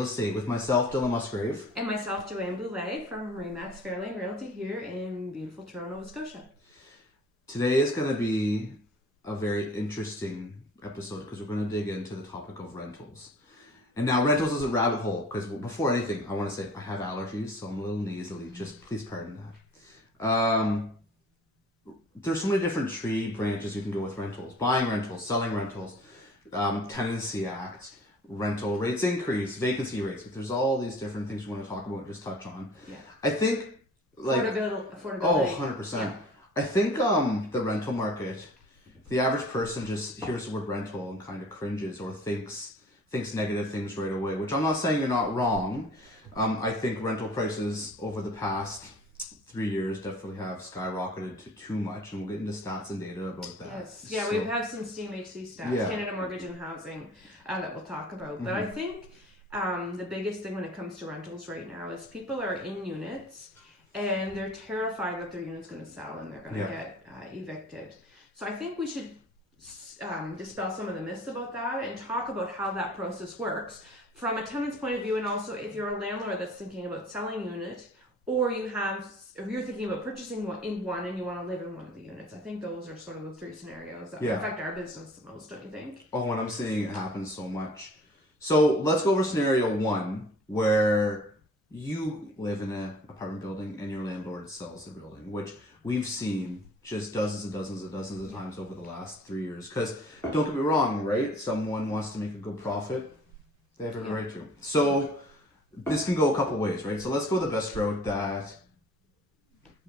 Real Estate with myself, Dylan Musgrave. And myself, Joanne Boulay from Remax Fairlane Realty here in beautiful Toronto, Nova Scotia. Today is going to be a very interesting episode because we're going to dig into the topic of rentals. And now rentals is a rabbit hole because before anything, I want to say I have allergies, so I'm a little nasally. Just please pardon that. There's so many different tree branches you can go with rentals. Buying rentals, selling rentals, tenancy act, rental rates increase, vacancy rates. Like, there's all these different things we want to talk about and just touch on. Yeah. I think like affordability. Oh, 100%. Yeah. I think the rental market, the average person just hears the word rental and kind of cringes or thinks negative things right away, which I'm not saying you're not wrong. I think rental prices over the past 3 years definitely have skyrocketed to too much, and we'll get into stats and data about that. Yes, yeah, so, we have some CMHC stats, Canada Mortgage and Housing, that we'll talk about. But I think the biggest thing when it comes to rentals right now is people are in units and they're terrified that their unit's going to sell and they're going to get evicted. So I think we should dispel some of the myths about that and talk about how that process works from a tenant's point of view, and also if you're a landlord that's thinking about selling a unit, or you're thinking about purchasing one and you want to live in one of the units. I think those are sort of the three scenarios that affect our business the most, don't you think? Oh, and I'm seeing it happen so much. So let's go over scenario one where you live in an apartment building and your landlord sells the building, which we've seen just dozens of times over the last 3 years. Because don't get me wrong, right? Someone wants to make a good profit. They have every right to. So this can go a couple ways, right? So let's go the best route that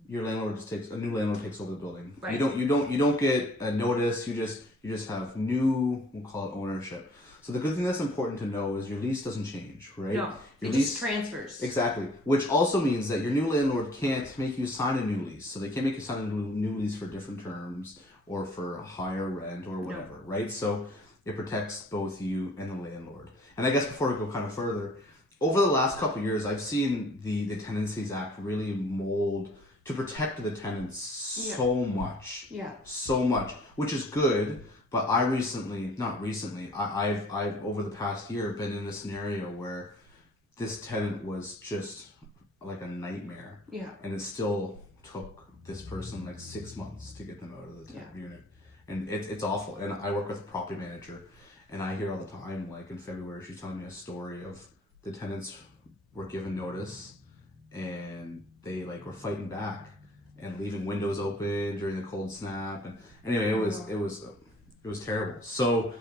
your landlord a new landlord takes over the building. Right. You don't get a notice. You just have new, we'll call it ownership. So the good thing that's important to know is your lease doesn't change, right? No, your lease just transfers. Exactly. Which also means that your new landlord can't make you sign a new lease. So they can't make you sign a new lease for different terms or for a higher rent or whatever, right? So it protects both you and the landlord. And I guess before we go kind of further, over the last couple of years, I've seen the Tenancies Act really mold to protect the tenants so much. Yeah. So much, which is good. But I've over the past year been in a scenario where this tenant was just like a nightmare. Yeah. And it still took this person like 6 months to get them out of the unit. And it's awful. And I work with a property manager, and I hear all the time, like in February, she's telling me a story of the tenants were given notice and they like were fighting back and leaving windows open during the cold snap. And anyway, it was terrible. So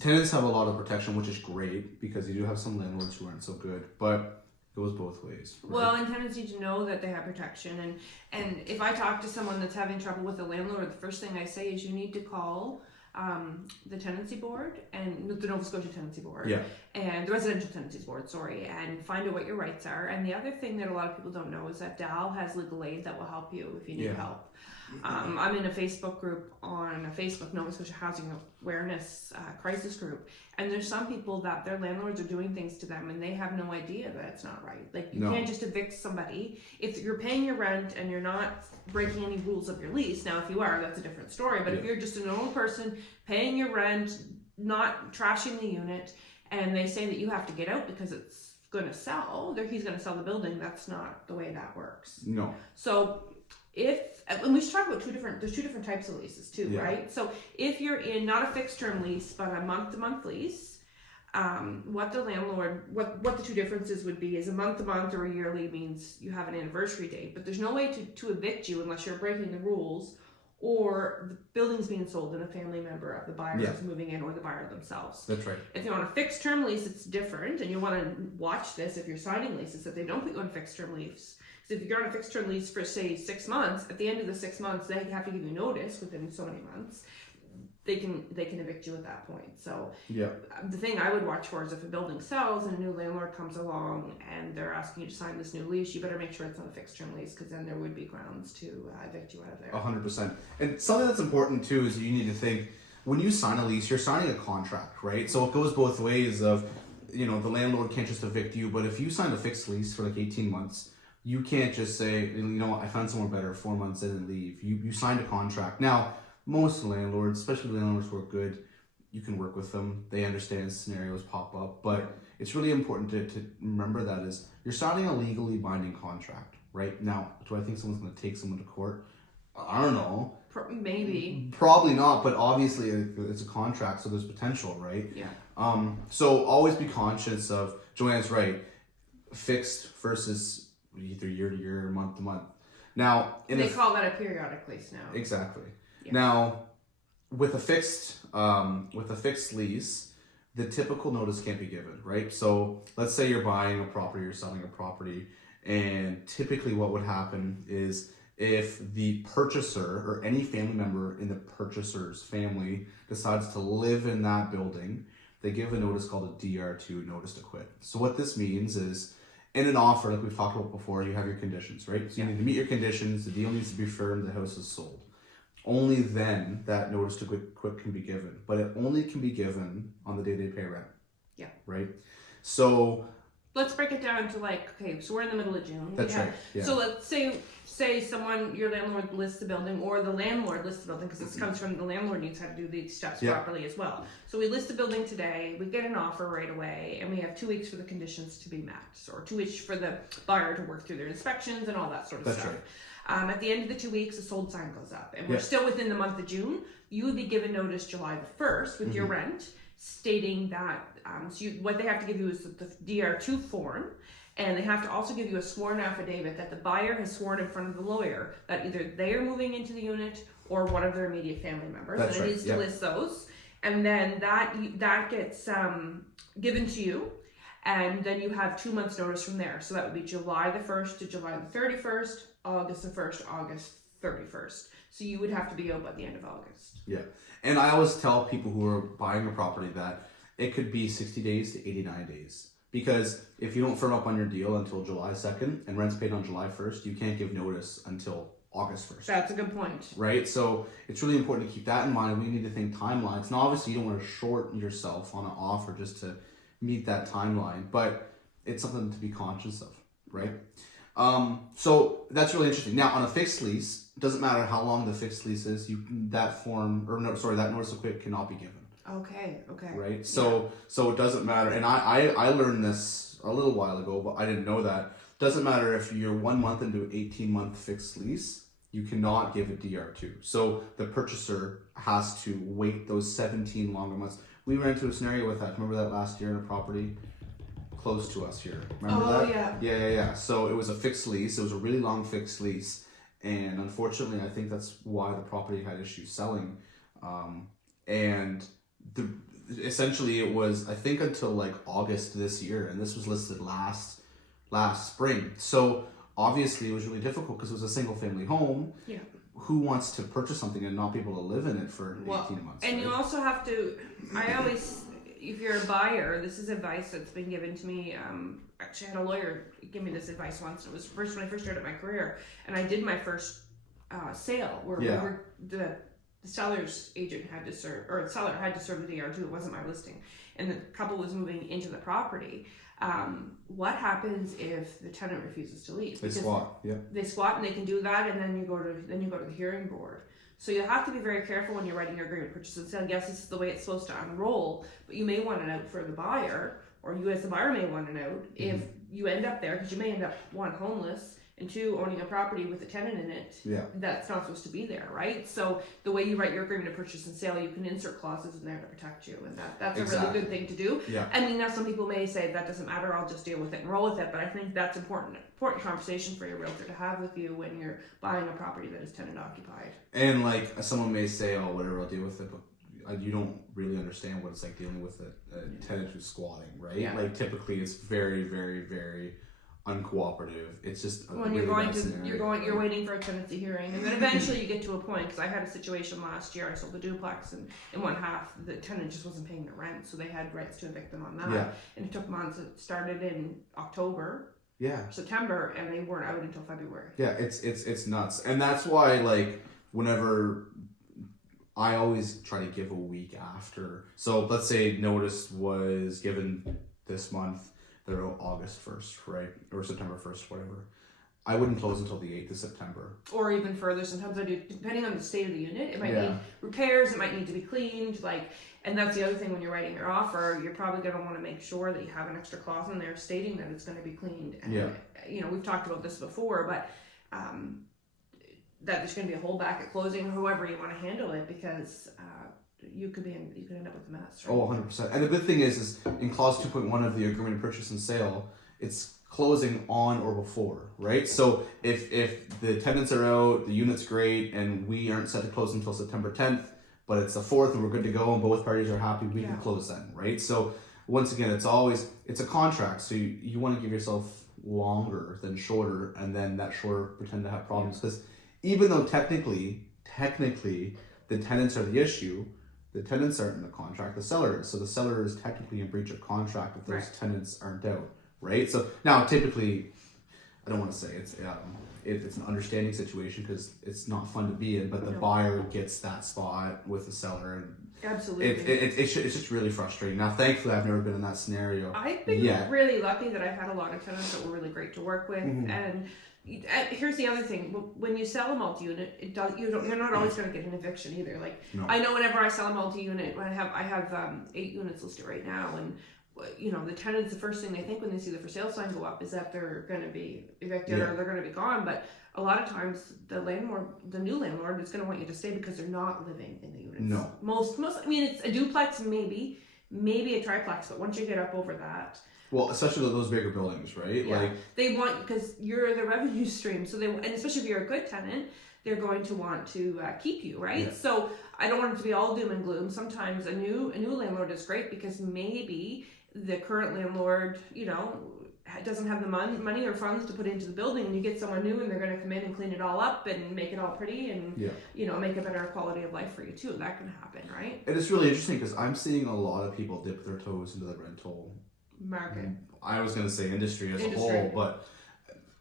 tenants have a lot of protection, which is great because you do have some landlords who aren't so good, but it goes both ways. Right? Well, and tenants need to know that they have protection. And if I talk to someone that's having trouble with a landlord, the first thing I say is you need to call the tenancy board and the Nova Scotia Tenancy Board and the Residential Tenancies Board, and find out what your rights are. And the other thing that a lot of people don't know is that DAL has legal aid that will help you if you need help. I'm in a Facebook group on Nova Scotia Housing Awareness Crisis Group, and there's some people that their landlords are doing things to them and they have no idea that it's not right. Like you can't just evict somebody if you're paying your rent and you're not breaking any rules of your lease. Now, if you are, that's a different story. But if you're just a normal person paying your rent, not trashing the unit, and they say that you have to get out because it's going to sell, he's going to sell the building. That's not the way that works. No. So and we should talk about there's two different types of leases too, right? So if you're in not a fixed term lease, but a month-to-month lease, what the two differences would be is a month-to-month or a yearly means you have an anniversary date, but there's no way to evict you unless you're breaking the rules or the building's being sold and a family member of the buyer is moving in, or the buyer themselves. That's right. If you're on a fixed term lease, it's different, and you want to watch this if you're signing leases that they don't put you on a fixed term lease. So if you're on a fixed term lease for say 6 months, at the end of the 6 months, they have to give you notice within so many months. They can evict you at that point. So the thing I would watch for is if a building sells and a new landlord comes along and they're asking you to sign this new lease, you better make sure it's on a fixed term lease, because then there would be grounds to evict you out of there. 100%. And something that's important too is you need to think, when you sign a lease, you're signing a contract, right? So it goes both ways of, the landlord can't just evict you, but if you sign a fixed lease for like 18 months, you can't just say, I found somewhere better 4 months in and leave. You signed a contract. Now, most landlords, especially landlords who are good, you can work with them. They understand scenarios pop up. But it's really important to remember that is you're signing a legally binding contract, right? Now, do I think someone's going to take someone to court? I don't know. Maybe. Probably not, but obviously it's a contract, so there's potential, right? Yeah. So always be conscious of, Joanne's right, fixed versus either year to year or month to month. Now, they call that a periodic lease now. Exactly. Yeah. Now, with a fixed lease, the typical notice can't be given, right? So let's say you're buying a property, you're selling a property, and typically what would happen is if the purchaser or any family member in the purchaser's family decides to live in that building, they give a notice called a DR2, notice to quit. So what this means is, in an offer, like we've talked about before, you have your conditions, right? So you need to meet your conditions, the deal needs to be firm, the house is sold. Only then that notice to quit can be given. But it only can be given on the day they pay rent. Yeah. Right? So let's break it down to okay, so we're in the middle of June. That's right. Yeah. So let's say someone, your landlord lists the building, or the landlord lists the building, because this comes from the landlord needs how to do these steps properly as well. So we list the building today, we get an offer right away, and we have 2 weeks for the conditions to be met, or 2 weeks for the buyer to work through their inspections and all that sort of That's stuff. Right. At the end of the 2 weeks, a sold sign goes up, and we're still within the month of June. You would be given notice July the 1st with your rent, stating that what they have to give you is the DR2 form, and they have to also give you a sworn affidavit that the buyer has sworn in front of the lawyer that either they are moving into the unit or one of their immediate family members. That's and it needs to list those, and then that gets given to you. And then you have 2 months notice from there. So that would be July the 1st to July the 31st, August the 1st, August 31st. So you would have to be out by the end of August. Yeah. And I always tell people who are buying a property that it could be 60 days to 89 days. Because if you don't firm up on your deal until July 2nd and rent's paid on July 1st, you can't give notice until August 1st. That's a good point. Right? So it's really important to keep that in mind. We need to think timelines. Now, obviously, you don't want to shorten yourself on an offer just to meet that timeline, but it's something to be conscious of, right? So that's really interesting. Now, on a fixed lease, it doesn't matter how long the fixed lease is, that notice of quit cannot be given. Okay. Right? So it doesn't matter. And I learned this a little while ago, but I didn't know that. Doesn't matter if you're 1 month into an 18-month fixed lease, you cannot give a DR2. So the purchaser has to wait those 17 longer months. We ran into a scenario with that. Remember that last year in a property close to us here? Remember that? Yeah. So it was a fixed lease. It was a really long fixed lease. And unfortunately, I think that's why the property had issues selling. Essentially it was, I think, until August this year. And this was listed last spring. So obviously it was really difficult because it was a single family home. Yeah. Who wants to purchase something and not be able to live in it for 18 months? And you also have to, if you're a buyer, this is advice that's been given to me. Actually, I had a lawyer give me this advice once. It was when I first started my career, and I did my first sale where the seller's agent had to serve, or the seller had to serve the DR2. It wasn't my listing, and the couple was moving into the property. What happens if the tenant refuses to leave? They squat. Yeah. They squat, and they can do that, and then you go to the hearing board. So you have to be very careful when you're writing your agreement purchase and sale. Yes, this is the way it's supposed to unroll, but you may want an out for the buyer, or you as the buyer may want an out if you end up there, because you may end up, 1, homeless, and 2, owning a property with a tenant in it that's not supposed to be there, right? So the way you write your agreement of purchase and sale, you can insert clauses in there to protect you, and that's a really good thing to do. Yeah. I mean, now some people may say that doesn't matter, I'll just deal with it and roll with it, but I think that's important conversation for your realtor to have with you when you're buying a property that is tenant occupied. And someone may say, oh, whatever, I'll deal with it, but you don't really understand what it's like dealing with a tenant who's squatting, right? Yeah. Typically it's very, very, very uncooperative. It's just when you're you're waiting for a tenancy hearing, and then eventually you get to a point. Because I had a situation last year. I sold a duplex, and in one half the tenant just wasn't paying the rent, so they had rights to evict them on that. Yeah. And it took months. It started in October. Yeah. September, and they weren't out until February. Yeah, it's nuts, and that's why whenever I always try to give a week after. So let's say notice was given this month. They're August 1st, right? Or September 1st, whatever. I wouldn't close until the 8th of September. Or even further. Sometimes I do, depending on the state of the unit. It might need repairs, it might need to be cleaned, and that's the other thing when you're writing your offer, you're probably going to want to make sure that you have an extra clause in there stating that it's going to be cleaned. And, you know, we've talked about this before, but that there's going to be a holdback at closing, however you want to handle it, because you could end up with a mess. Right? Oh, 100%. And the good thing is in clause 2.1 of the agreement of purchase and sale, it's closing on or before, right? So if the tenants are out, the unit's great, and we aren't set to close until September 10th, but it's the 4th and we're good to go and both parties are happy, we can close then, right? So once again, it's a contract, so you want to give yourself longer than shorter, and then that shorter pretend to have problems, because even though technically the tenants are the issue, the tenants aren't in the contract, the seller is. So the seller is technically in breach of contract if those tenants aren't out, right? So now typically, I don't want to say it's an understanding situation because it's not fun to be in, but the buyer gets that spot with the seller, and absolutely, it's just really frustrating. Now, thankfully, I've never been in that scenario. I've been really lucky that I've had a lot of tenants that were really great to work with, and here's the other thing: when you sell a multi-unit, you're not always going to get an eviction either. I know whenever I sell a multi-unit, I have 8 units listed right now, and you know, the tenants, the first thing they think when they see the for sale sign go up is that they're going to be evicted or they're going to be gone. But a lot of times the new landlord is going to want you to stay because they're not living in the units. No. Most, I mean, it's a duplex, maybe a triplex, but once you get up over that. Well, especially those bigger buildings, right? Yeah. They want, because you're the revenue stream. So and especially if you're a good tenant, they're going to want to keep you, right? Yeah. So I don't want it to be all doom and gloom. Sometimes a new landlord is great because maybe the current landlord, you know, doesn't have the money or funds to put into the building, and you get someone new and they're going to come in and clean it all up and make it all pretty and, you know, make a better quality of life for you too. That can happen, right? And it's really interesting because I'm seeing a lot of people dip their toes into the rental market. I was going to say industry as a whole, but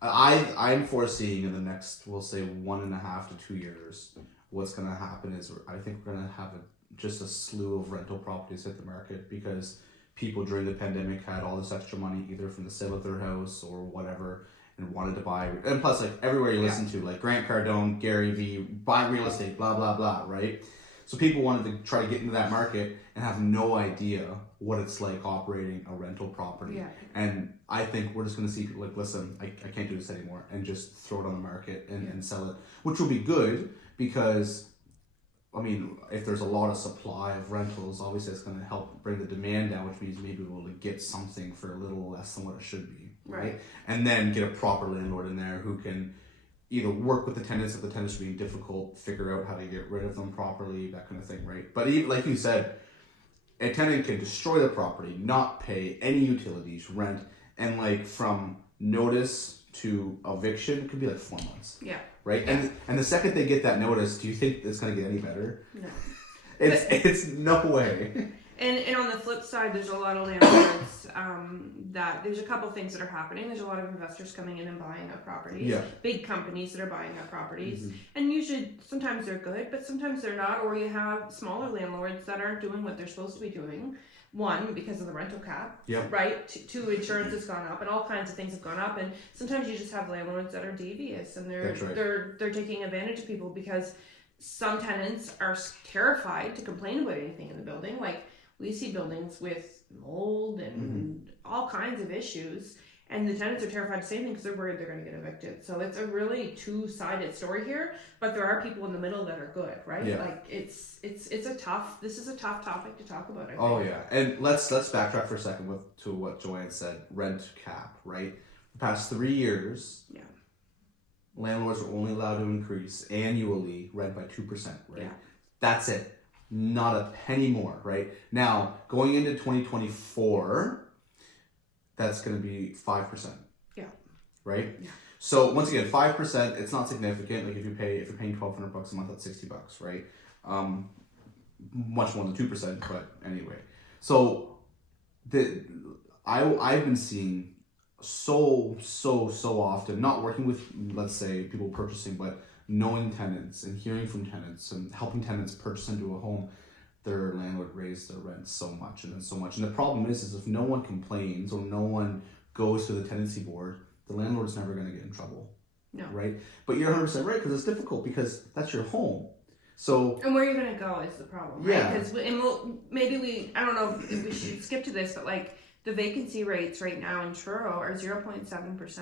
I'm foreseeing in the next, we'll say 1.5 to 2 years, what's going to happen is I think we're going to have just a slew of rental properties hit the market because people during the pandemic had all this extra money either from the sale of their house or whatever and wanted to buy. And plus, like everywhere you listen to, like Grant Cardone, Gary Vee, buy real estate, blah, blah, blah, right? So people wanted to try to get into that market and have no idea what it's like operating a rental property. Yeah. And I think we're just going to see people like, listen, I can't do this anymore, and just throw it on the market and sell it, which will be good because, I mean, if there's a lot of supply of rentals, obviously it's going to help bring the demand down, which means maybe we'll get something for a little less than what it should be, right? And then get a proper landlord in there who can either work with the tenants if the tenants are being difficult, figure out how to get rid of them properly, that kind of thing, right? But even, like you said, a tenant can destroy the property, not pay any utilities, rent, and like from notice to eviction, it could be like 4 months. Yeah. Right? Yeah. And the second they get that notice, do you think it's going to get any better? No. It's no way. And on the flip side, there's a lot of landlords that there's a couple things that are happening. There's a lot of investors coming in and buying up properties. Yeah. Big companies that are buying up properties. Mm-hmm. And usually, sometimes they're good, but sometimes they're not. Or you have smaller landlords that aren't doing what they're supposed to be doing. One, because of the rental cap, right? Two, insurance has gone up, and all kinds of things have gone up. And sometimes you just have landlords that are devious, and they're taking advantage of people because some tenants are terrified to complain about anything in the building. Like we see buildings with mold and all kinds of issues, and the tenants are terrified to say anything because they're worried they're going to get evicted. So it's a really two-sided story here, but there are people in the middle that are good, right? Yeah. Like this is a tough topic to talk about, I think. Oh yeah. And let's backtrack for a second to what Joanne said, rent cap, right? The past 3 years, landlords are only allowed to increase annually rent by 2%, right? Yeah. That's it. Not a penny more, right? Now, going into 2024, that's going to be 5%. Yeah. Right? Yeah. So once again, 5%, it's not significant. Like if you're paying $1,200 a month, that's $60, right? Much more than 2%, but anyway. So I've been seeing so often, not working with, let's say, people purchasing, but knowing tenants and hearing from tenants and helping tenants purchase into a home, their landlord raised their rent so much. And the problem is if no one complains or no one goes to the tenancy board, the landlord's never going to get in trouble. No. Right? But you're 100% right, because it's difficult because that's your home. So, and where you're going to go is the problem, right? Because I don't know if we should skip to this, but like the vacancy rates right now in Truro are 0.7%.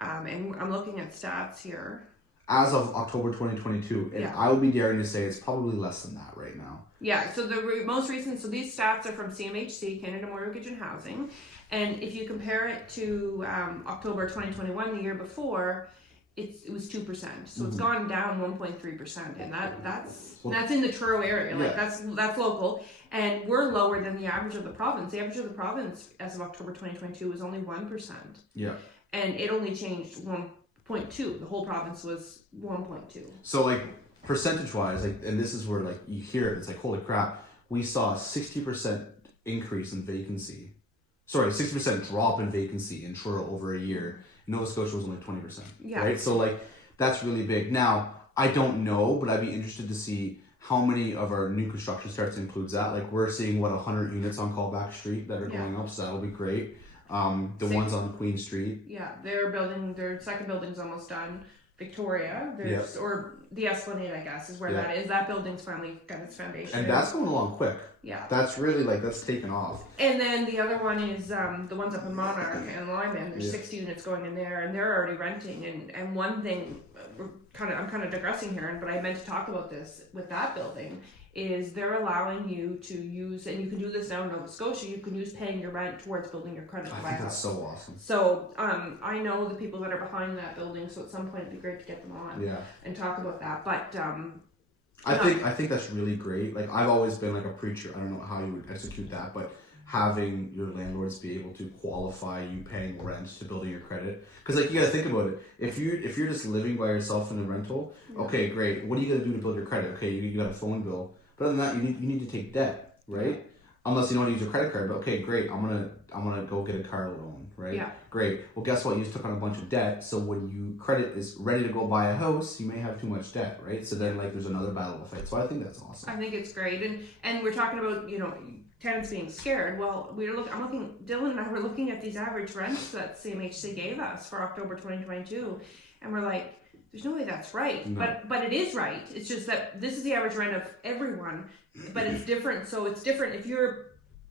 And I'm looking at stats here. As of October 2022, and I would be daring to say it's probably less than that right now. Yeah, so the most recent, so these stats are from CMHC, Canada Mortgage and Housing, and if you compare it to October 2021, the year before, it was 2%. So it's gone down 1.3%, and that's in the Truro area. Like that's local, and we're lower than the average of the province. The average of the province as of October 2022 was only 1%. Yeah, and it only changed 1.2. The whole province was 1.2. So like percentage-wise, like, and this is where like you hear it, it's like holy crap. We saw a 60% increase in vacancy. Sorry, 60% drop in vacancy in Truro over a year. Nova Scotia was only 20%. Yeah. Right? So like that's really big. Now, I don't know, but I'd be interested to see how many of our new construction starts includes that. Like we're seeing 100 units on Callback Street that are going up, so that'll be great. The ones on Queen Street. Yeah, their second building's almost done. Victoria, or the Esplanade, I guess, is where that is. That building's finally got its foundation. And that's going along quick. Yeah. That's really, that's taken off. And then the other one is the ones up in Monarch and Lyman. There's 60 units going in there, and they're already renting. And one thing, I'm kind of digressing here, but I meant to talk about this with that building, is they're allowing you to use, and you can do this now in Nova Scotia, you can use paying your rent towards building your credit. I think that's so awesome. So I know the people that are behind that building, so at some point it'd be great to get them on and talk about that. But I think that's really great. Like I've always been like a preacher. I don't know how you would execute that, but having your landlords be able to qualify you paying rent to building your credit, because like you got to think about it. If you're just living by yourself in a rental, okay, great. What are you gonna do to build your credit? Okay, you got a phone bill. But other than that, you need to take debt, right? Unless you don't use your credit card. But okay, great. I'm gonna go get a car loan, right? Yeah. Great. Well, guess what? You just took on a bunch of debt. So when you credit is ready to go buy a house, you may have too much debt, right? So then there's another battle to fight. So I think that's awesome. I think it's great, and we're talking about tenants being scared. Well, Dylan and I were looking at these average rents that CMHC gave us for October 2022, and we're like, there's no way that's right. No. But it is right. It's just that this is the average rent of everyone, but it's different. So it's different. If you've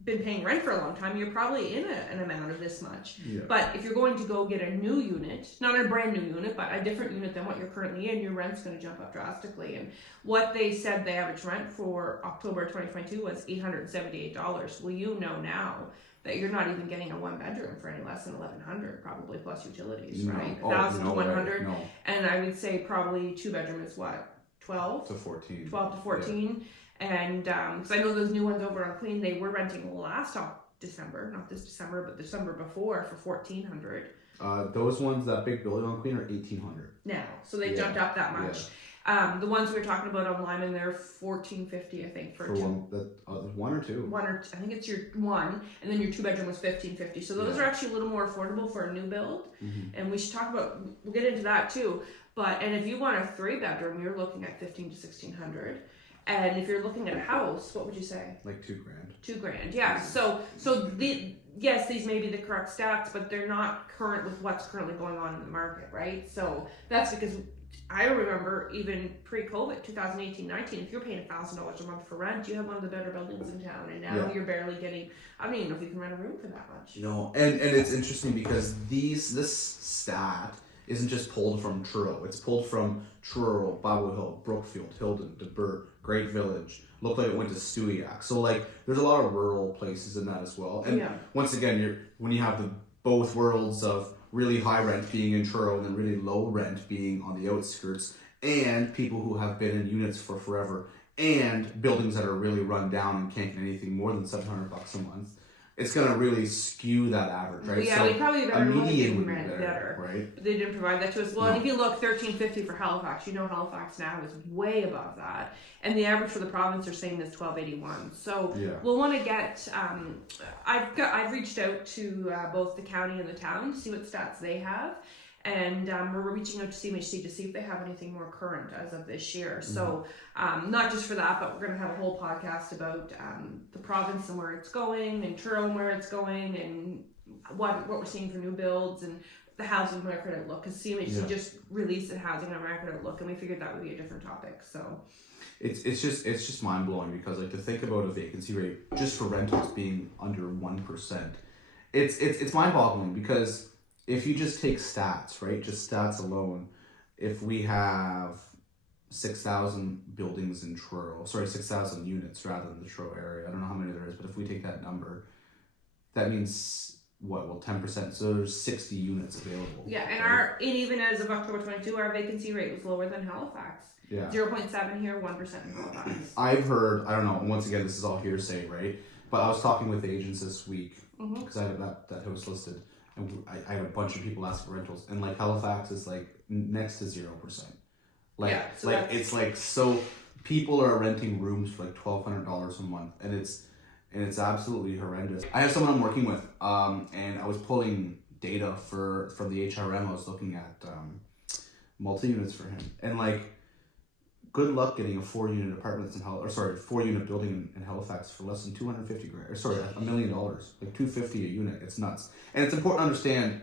been paying rent for a long time, you're probably in an amount of this much. Yeah. But if you're going to go get a new unit, not a brand new unit, but a different unit than what you're currently in, your rent's going to jump up drastically. And what they said the average rent for October 2022 was $878. Well, you know now that you're not even getting a one bedroom for any less than $1,100, probably plus utilities, right? $1,000 to $100, no. And I would say probably two bedroom is what, 12 to 14. 12 to 14, yeah. And because I know those new ones over on Queen, they were renting last December, not this December, but December before for $1,400. Those ones, that big building on Queen, are $1,800 now, so they jumped up that much. Yeah. The ones we were talking about on Lyman, they're $1,450, I think, for one or two. I think it's your one, and then your two bedroom was $1,550. So those are actually a little more affordable for a new build, and we should talk about. We'll get into that too. And if you want a 3-bedroom, you're looking at $1,500 to $1,600, and if you're looking at a house, what would you say? Like $2,000. $2,000, yeah. So yes, these may be the correct stats, but they're not current with what's currently going on in the market, right? So that's because I remember even pre-COVID, 2018-19, if you're paying $1,000 a month for rent, you have one of the better buildings in town, and now you're barely getting. I don't even know if you can rent a room for that much. No, and it's interesting because this stat isn't just pulled from Truro. It's pulled from Truro, Bible Hill, Brookfield, Hilden, DeBert, Great Village. Looked like it went to Stewiacke. So there's a lot of rural places in that as well. And once again, when you have both worlds of really high rent being in Truro and then really low rent being on the outskirts, and people who have been in units for forever, and buildings that are really run down and can't get anything more than $700 a month, it's going to really skew that average, right? Yeah, we probably better median rent better, right? But they didn't provide that to us. Well, and if you look, $1,350 for Halifax, Halifax now is way above that, and the average for the province are saying is $1,281. So we'll want to get. I've reached out to both the county and the town to see what stats they have. And we're reaching out to CMHC to see if they have anything more current as of this year. So not just for that, but we're going to have a whole podcast about the province and where it's going, and Truro and where it's going, and what we're seeing for new builds and the housing market outlook, because CMHC just released a housing market outlook, and we figured that would be a different topic. So it's just mind blowing, because like to think about a vacancy rate just for rentals being under 1%, it's mind boggling, because if you just take stats, right, just stats alone, if we have 6,000 buildings in Truro, 6,000 units rather than the Truro area, I don't know how many there is, but if we take that number, that means what? Well, 10%. So there's 60 units available. Yeah, and even as of October 22, our vacancy rate was lower than Halifax. Yeah. 0.7 here, 1% in Halifax. I've heard, I don't know, and once again, this is all hearsay, right? But I was talking with agents this week, because I have that house listed, and I have a bunch of people ask for rentals, and like Halifax is like next to 0%. It's like, so people are renting rooms for like $1,200 a month, and it's absolutely horrendous. I have someone I'm working with, and I was pulling data for the HRM. I was looking at multi-units for him, and like, good luck getting a 4-unit apartment that's in 4-unit building in Halifax for less than $250,000, or $1 million, like $250,000 a unit. It's nuts, and it's important to understand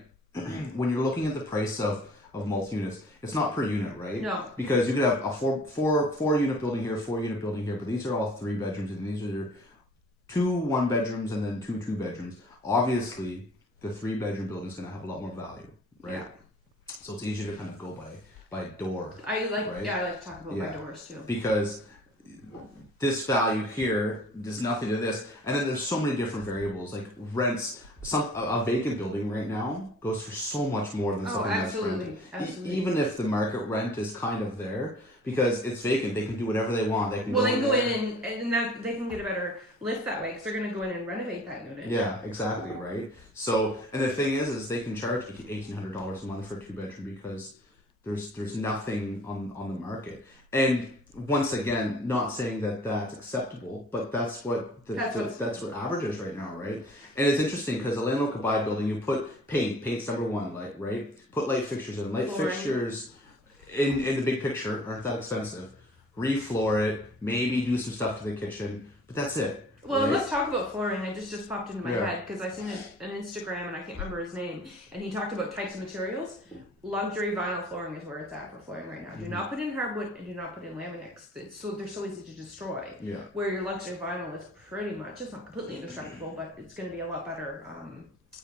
when you're looking at the price of multi-units, it's not per unit, right? No. Because you could have a four-unit building here, 4-unit building here, but these are all 3 bedrooms, and these are 2 1-bedrooms and then 2 2-bedrooms. Obviously, the 3-bedroom building is going to have a lot more value, right? Yeah. So it's easier to kind of go by door. I like to talk about by doors too. Because this value here does nothing to this, and then there's so many different variables, like rents. A vacant building right now goes for so much more than something that's rented. Absolutely. Even if the market rent is kind of there, because it's vacant, they can do whatever they want. They can go in and that they can get a better lift that way, because they're going to go in and renovate that unit. Yeah, exactly, right? So, and the thing is they can charge $1,800 a month for a 2-bedroom, because there's nothing on the market. And once again, not saying that that's acceptable, but that's what that's what average is right now, right? And it's interesting, because a landlord could buy a building, you put paint's number one, light, right? Put light fixtures in. Light fixtures in the big picture aren't that expensive. Refloor it, maybe do some stuff to the kitchen, but that's it. Well, right? Let's talk about flooring. It just popped into my head, because I seen an Instagram, and I can't remember his name, and he talked about types of materials. Luxury vinyl flooring is where it's at for flooring right now. Do not put in hardwood, and do not put in laminates. They're so easy to destroy. Yeah. Where your luxury vinyl is pretty much, it's not completely indestructible, but it's going to be a lot better.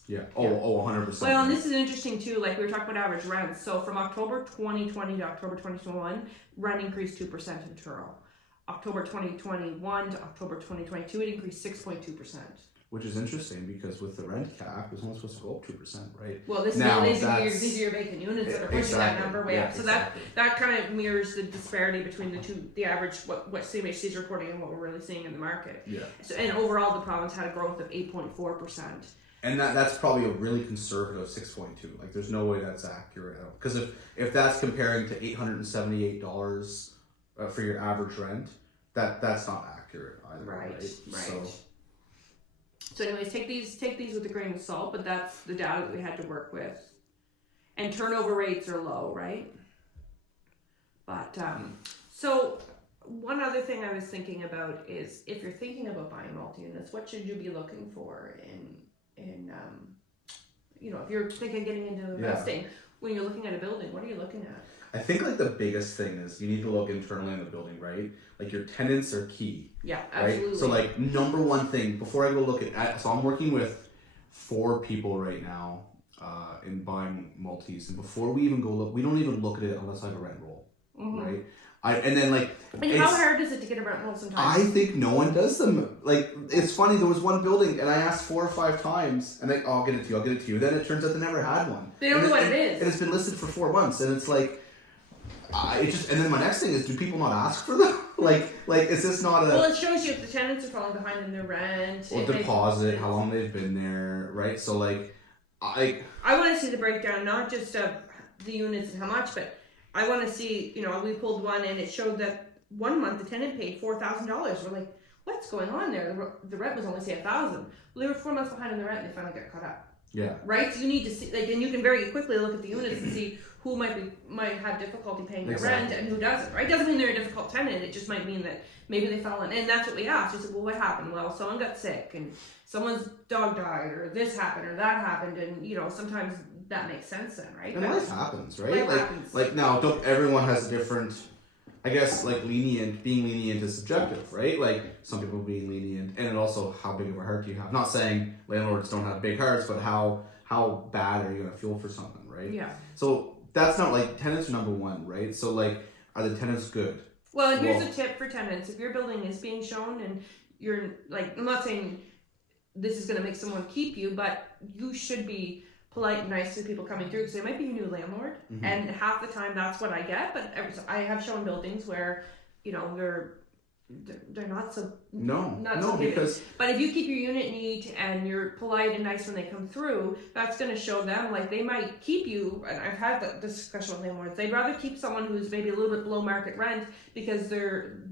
100%. Well, and this is interesting too. Like, we were talking about average rents. So from October 2020 to October 2021, rent increased 2% in Truro. October 2021 to October 2022, it increased 6.2%. Which is interesting, because with the rent cap, it's only supposed to go up 2%, right? Well, these are your vacant units that are pushing that number way up. So that kind of mirrors the disparity between the average, what CMHC is reporting and what we're really seeing in the market. Yeah. So, and overall, the province had a growth of 8.4%. And that's probably a really conservative 6.2. Like, there's no way that's accurate. Because if that's comparing to $878 for your average rent, that's not accurate either. Right. So anyways, take these with a grain of salt, but that's the data that we had to work with. And turnover rates are low, right? But so one other thing I was thinking about is, if you're thinking about buying multi-units, what should you be looking for in if you're thinking of getting into investing, when you're looking at a building, what are you looking at? I think like the biggest thing is you need to look internally in the building, right? Like, your tenants are key. Yeah, right? Absolutely. So like, number one thing, before I go look at, so I'm working with 4 people right now in buying multis, and before we even go look, we don't even look at it unless I have a rent roll, right? And how hard is it to get a rent roll sometimes? I think no one does them. Like, it's funny, there was one building, and I asked 4 or 5 times, and I'll get it to you. Then it turns out they never had one. They don't know what it is. And it's been listed for 4 months, and it's like, and then my next thing is, do people not ask for them? like is this not a... Well, it shows you if the tenants are falling behind in their rent. Or deposit, how long they've been there, right? So like, I want to see the breakdown, not just of the units and how much, but I want to see, we pulled one, and it showed that 1 month the tenant paid $4,000. We're like, what's going on there? The rent was only, say, $1,000. Well, they were 4 months behind in the rent, and they finally got caught up. Yeah. Right? So you need to see, like, and you can very quickly look at the units and see who might have difficulty paying their rent and who doesn't, right? Doesn't mean they're a difficult tenant. It just might mean that maybe they fell in. And that's what we asked. We said, well, what happened? Well, someone got sick and someone's dog died or this happened or that happened. And, sometimes that makes sense then, right? And life happens, right? Life happens. Like now, everyone has a different, I guess, like being lenient is subjective, right? Like some people being lenient, and then also how big of a heart do you have? Not saying landlords don't have big hearts, but how bad are you gonna feel for something, right? Yeah. So that's not like tenants are number one, right? So like, are the tenants good? Well, and here's a tip for tenants: if your building is being shown, and you're like, I'm not saying this is gonna make someone keep you, but you should be polite and nice to the people coming through because they might be a new landlord, and half the time that's what I get. But I have shown buildings where they're not so because but if you keep your unit neat and you're polite and nice when they come through, that's going to show them like they might keep you. And I've had this discussion with landlords. They'd rather keep someone who's maybe a little bit below market rent because they're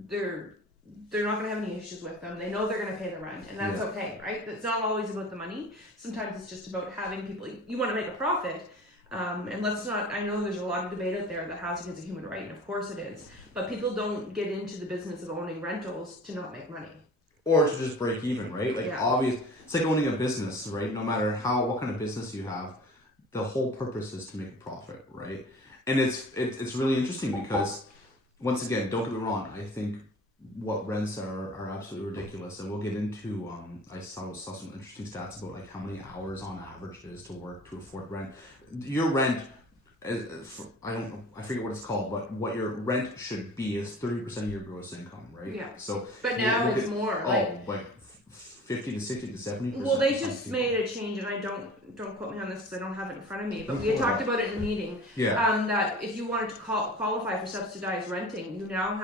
not going to have any issues with them. They know they're going to pay the rent, and that's okay, right? It's not always about the money. Sometimes it's just about having people. You want to make a profit, and let's not. I know there's a lot of debate out there that housing is a human right, and of course it is. But people don't get into the business of owning rentals to not make money, or to just break even, right? Like obvious, it's like owning a business, right? No matter what kind of business you have, the whole purpose is to make a profit, right? And it's really interesting because, once again, don't get me wrong. I think what rents are absolutely ridiculous, and we'll get into I saw some interesting stats about like how many hours on average it is to work to afford rent. Your rent I forget what it's called, but what your rent should be is 30% of your gross income, right? Yeah. So but now it's more like 50 to 60 to 70%. Well, they just made a change, and I don't quote me on this because I don't have it in front of me, but we had talked about it in a meeting. Yeah. That if you wanted to qualify for subsidized renting, you now it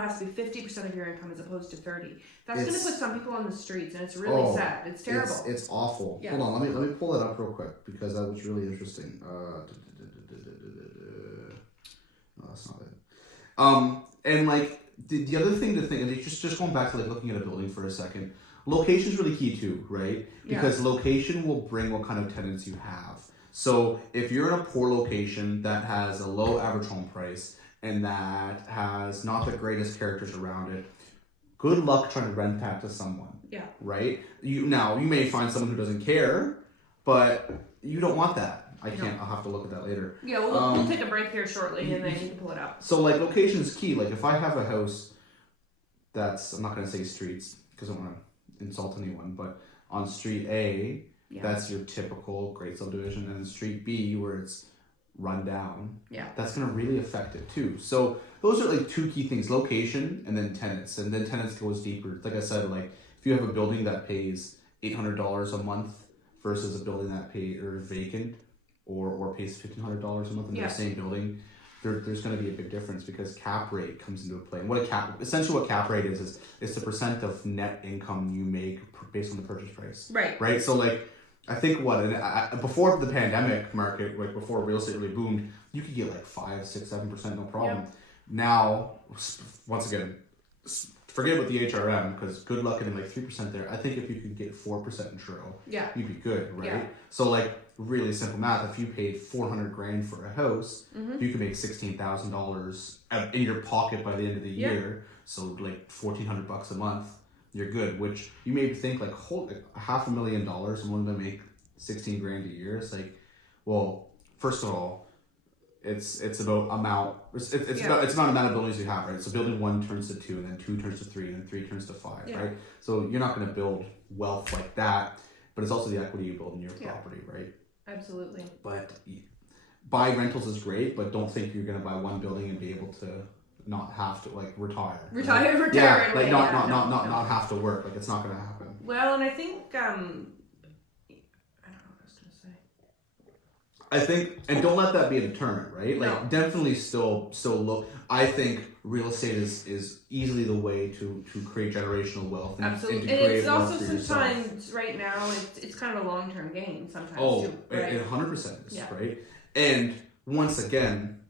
has to be 50% of your income as opposed to 30%. That's going to put some people on the streets, and it's really sad. It's terrible. It's awful. Yeah. Hold on, let me pull that up real quick because that was really interesting. No, that's not it. And like the other thing to think, and just going back to like looking at a building for a second, location is really key too, right? Because location will bring what kind of tenants you have. So if you're in a poor location that has a low average home price and that has not the greatest characters around it, good luck trying to rent that to someone. Yeah. Right? You may find someone who doesn't care, but you don't want that. I'll have to look at that later. Yeah, we'll take a break here shortly and then you can pull it up. So like location is key. Like if I have a house that's, I'm not going to say streets because I don't want to insult anyone, but on street A, that's your typical great subdivision, and street B where it's run down, that's going to really affect it too. So those are like two key things: location and then tenants. And then tenants goes deeper. Like I said, like if you have a building that pays $800 a month versus a building that vacant or pays $1,500 a month in the same building, there's going to be a big difference because cap rate comes into play. And what cap rate is the percent of net income you make based on the purchase price. Right. So like, I think before the pandemic market, like before real estate really boomed, you could get like 5, 6, 7% no problem. Yep. Now, once again, forget about the HRM because good luck getting like 3% there. I think if you could get 4% in Truro, you'd be good, right? Yeah. So like really simple math, if you paid $400,000 for a house, you could make $16,000 in your pocket by the end of the year. So like $1,400 a month. You're good, which you may think like, $500,000, I'm willing to make $16,000 a year. It's like, well, first of all, it's about amount. It's about amount of buildings you have, right? So building 1 turns to 2, and then 2 turns to 3, and then 3 turns to 5, right? So you're not going to build wealth like that, but it's also the equity you build in your property, right? Absolutely. But buy rentals is great, but don't think you're going to buy one building and be able to not have to like retire. Retire. Yeah, like not have to work. Like it's not going to happen. Well, and I think I don't know what I was going to say. I think, and don't let that be a deterrent, right? Like definitely still low. I think real estate is easily the way to create generational wealth. Absolutely, and it's also sometimes right now it's kind of a long-term game sometimes too. Right? It 100% is, right? And once again,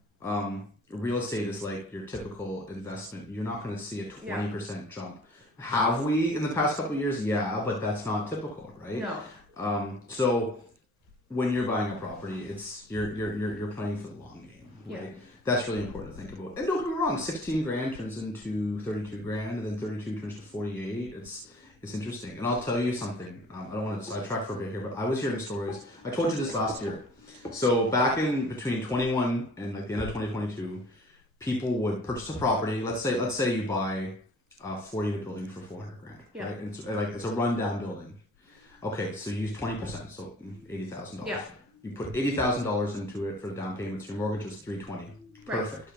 real estate is like your typical investment. You're not going to see a 20% jump. Have we in the past couple of years? Yeah, but that's not typical, right? No. So when you're buying a property, it's you're playing for the long game. Right? Yeah. That's really important to think about. And don't get me wrong, 16 grand turns into 32 grand, and then 32 turns to 48. It's interesting. And I'll tell you something. I don't want to sidetrack for a bit here, but I was hearing stories. I told you this last year. So back in between 21 and like the end of 2022, people would purchase a property. Let's say you buy a 40-unit building for 400 grand. Yeah. Right? And it's a rundown building. Okay, so you use 20%, so $80,000. Yeah. You put $80,000 into it for the down payments. Your mortgage is $320,000. Right. Perfect.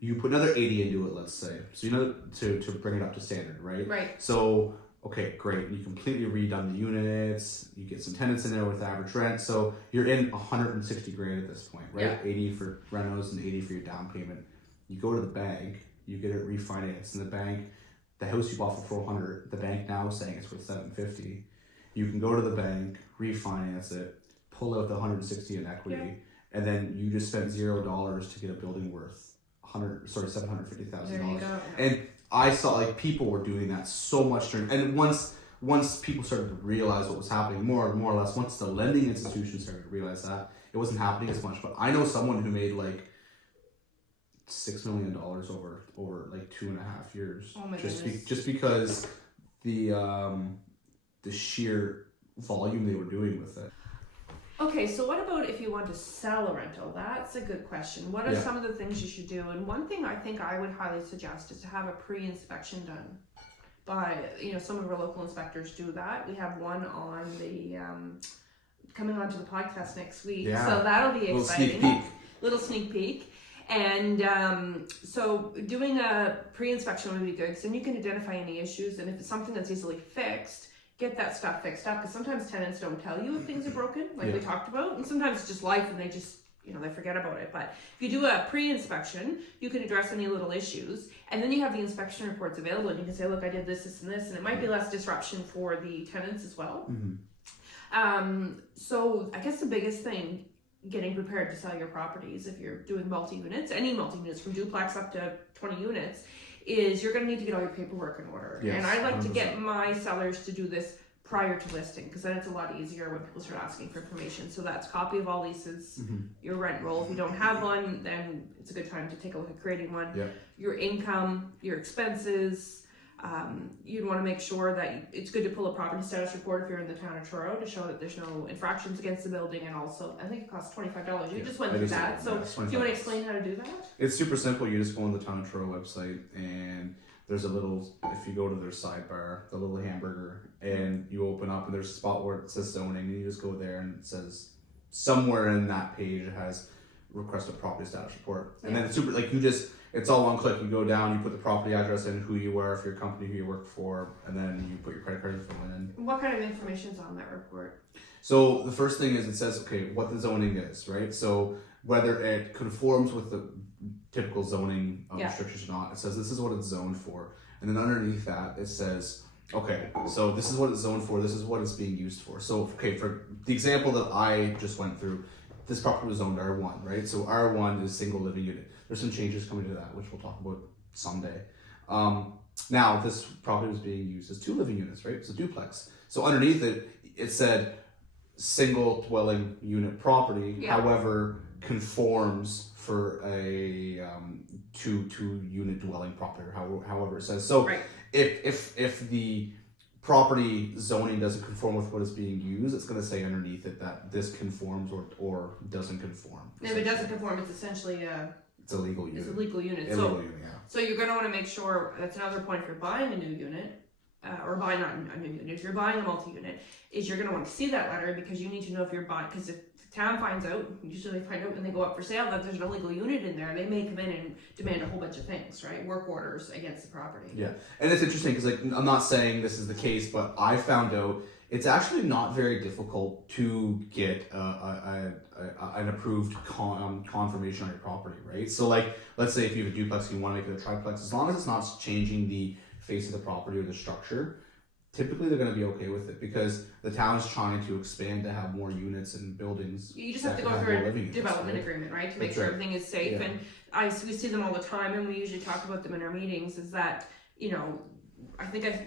You put another $80,000 into it, let's say. So to bring it up to standard, right? Right. So okay, great. You completely redone the units. You get some tenants in there with average rent. So you're in 160 grand at this point, right? Yeah. 80 for renos and 80 for your down payment. You go to the bank, you get it refinanced, and the bank, the house you bought for 400, the bank now is saying it's worth 750. You can go to the bank, refinance it, pull out the 160 in equity, and then you just spent $0 to get a building worth $750,000. There you go. And I saw like people were doing that so much and once people started to realize what was happening, more or less, once the lending institutions started to realize that, it wasn't happening as much. But I know someone who made like $6 million over like 2.5 years, just because the sheer volume they were doing with it. Okay, so what about if you want to sell a rental? That's a good question. What are some of the things you should do? And one thing I think I would highly suggest is to have a pre-inspection done by, some of our local inspectors do that. We have one on the, coming onto the podcast next week. Yeah. So that'll be exciting. Little sneak peek. And so doing a pre-inspection would be good because then you can identify any issues, and if it's something that's easily fixed, get that stuff fixed up, because sometimes tenants don't tell you if things are broken, like we talked about, and sometimes it's just life and they just, they forget about it. But if you do a pre-inspection, you can address any little issues, and then you have the inspection reports available, and you can say, look, I did this, and this, and it might be less disruption for the tenants as well. Mm-hmm. So I guess the biggest thing, getting prepared to sell your properties, if you're doing multi-units, any multi-units from duplex up to 20 units, is you're going to need to get all your paperwork in order. Yes, and I like 100%. To get my sellers to do this prior to listing, because then it's a lot easier when people start asking for information. So that's copy of all leases, your rent roll. If you don't have one, then it's a good time to take a look at creating one. Yeah. Your income, your expenses. You'd want to make sure that it's good to pull a property status report if you're in the town of Truro to show that there's no infractions against the building, and also I think it costs $25. You just went through that. So do you want to explain how to do that? It's super simple. You just go on the town of Truro website, and there's a little, if you go to their sidebar, the little hamburger, and you open up and there's a spot where it says zoning, and you just go there and it says somewhere in that page it has request a property status report. And then it's super, like it's all one click. You go down, you put the property address in, who you are, if you're a company, who you work for, and then you put your credit card info in. What kind of information's on that report? So the first thing is it says, okay, what the zoning is, right? So whether it conforms with the typical zoning restrictions or not, it says this is what it's zoned for. And then underneath that, it says, okay, so this is what it's zoned for, this is what it's being used for. So, okay, for the example that I just went through, this property was zoned R1, right? So R1 is single living unit. There's some changes coming to that, which we'll talk about someday. Now, this property was being used as 2 living units, right? It's a duplex. So underneath it, it said single dwelling unit property, however, conforms for a 2 unit dwelling property, or however it says. So if the property zoning doesn't conform with what is being used, it's going to say underneath it that this conforms or doesn't conform. If it doesn't conform, it's essentially it's a legal unit. It's a legal unit. So you're going to want to make sure, that's another point if you're buying a new unit, or buying not a new unit, if you're buying a multi-unit, is you're going to want to see that letter, because you need to know if you're buying, because if the town finds out, usually they find out when they go up for sale that there's an illegal unit in there, they may come in and demand a whole bunch of things, right? Work orders against the property. Yeah, and it's interesting because I'm not saying this is the case, but I found out it's actually not very difficult to get an approved confirmation on your property, right? So like, let's say if you have a duplex and you want to make it a triplex, as long as it's not changing the face of the property or the structure, typically they're going to be okay with it, because the town is trying to expand to have more units and buildings. You just have to go through a development agreement, right? To make sure everything is safe. And we see them all the time, and we usually talk about them in our meetings, is that,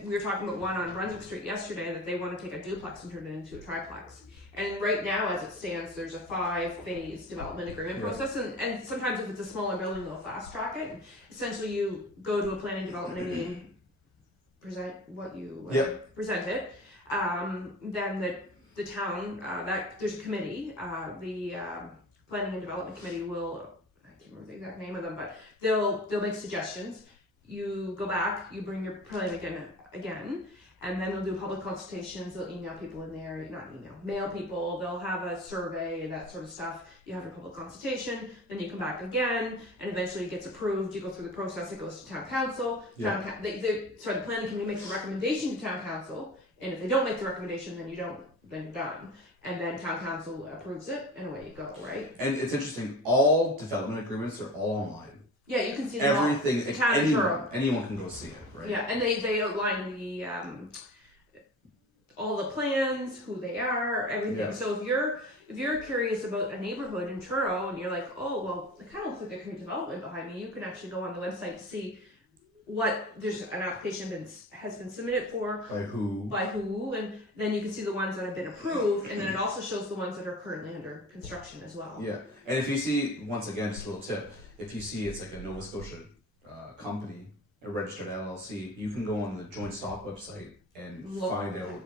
we were talking about one on Brunswick Street yesterday that they want to take a duplex and turn it into a triplex. And right now, as it stands, there's a 5-phase development agreement process, and sometimes if it's a smaller building, they'll fast track it. Essentially, you go to a planning development meeting, present what you present it. Then the town, there's a committee, the planning and development committee will, I can't remember the exact name of them, but they'll make suggestions. You go back, you bring your plan again, and then they'll do public consultations. They'll email people in there, mail people. They'll have a survey, that sort of stuff. You have your public consultation, then you come back again, and eventually it gets approved. You go through the process. It goes to town council. The planning committee makes a recommendation to town council, and if they don't make the recommendation, then you're done. And then town council approves it, and away you go, right? And it's interesting. All development agreements are all online. Yeah, you can see them everything. Anyone can go see it, right? Yeah, and they outline the all the plans, who they are, everything. Yeah. So if you're curious about a neighborhood in Truro and you're like, oh well, it kind of looks like there could be development behind me, you can actually go on the website to see what there's an application has been submitted for, by who, and then you can see the ones that have been approved, and then it also shows the ones that are currently under construction as well. Yeah, and if you see, once again, just a little tip. If you see it's like a Nova Scotia company, a registered LLC, you can go on the joint stock website and find out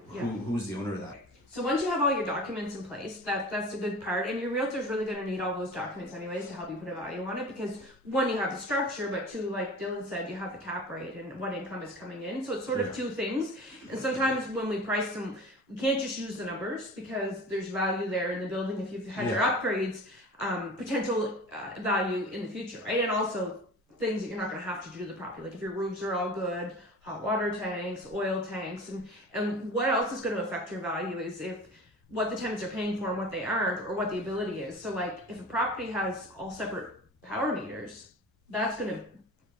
who's the owner of that. So once you have all your documents in place, that's a good part, and your realtor's really going to need all those documents anyways to help you put a value on it, because one, you have the structure, but two, like Dylan said, you have the cap rate and what income is coming in. So it's sort of two things, and sometimes when we price them, we can't just use the numbers because there's value there in the building if you've had your upgrades. Potential value in the future, right? And also things that you're not going to have to do to the property, like if your roofs are all good, hot water tanks, oil tanks, and what else is going to affect your value is if what the tenants are paying for and what they aren't, or what the ability is. So like if a property has all separate power meters, that's going to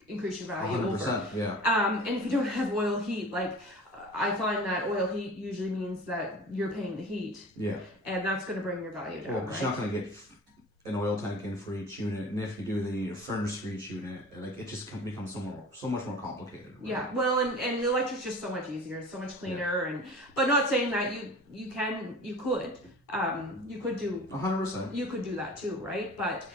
increase your value 100%, yeah. And if you don't have oil heat, like I find that oil heat usually means that you're paying the heat, and that's going to bring your value down. Well, right? You're not going to get an oil tank in for each unit, and if you do, then you need a furnace for each unit. Like it just becomes so much more complicated. Right? Yeah, well, and the electric's just so much easier, it's so much cleaner, and but not saying that you could do 100%. You could do that too, right? But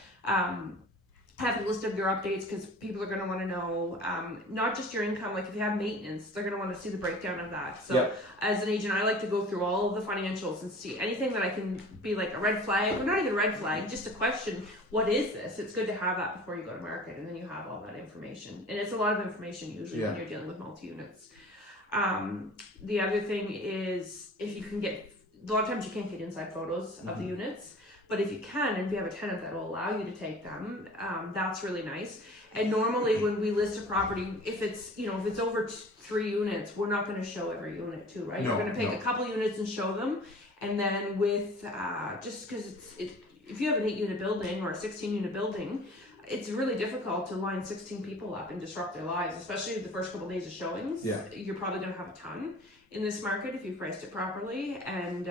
have a list of your updates, because people are going to want to know not just your income. Like if you have maintenance, they're going to want to see the breakdown of that. So as an agent, I like to go through all of the financials and see anything that I can be like a red flag, or not even a red flag, just a question. What is this? It's good to have that before you go to market, and then you have all that information. And it's a lot of information usually when you're dealing with multi-units. The other thing is, if you can get, a lot of times you can't get inside photos of the units. But if you can, and if you have a tenant that will allow you to take them, that's really nice. And normally when we list a property, if it's over 3 units, we're not going to show every unit too, right? We're going to pick a couple units and show them. And then with, just because if you have an 8-unit building or a 16-unit building, it's really difficult to line 16 people up and disrupt their lives, especially the first couple of days of showings. Yeah. You're probably going to have a ton in this market if you priced it properly, and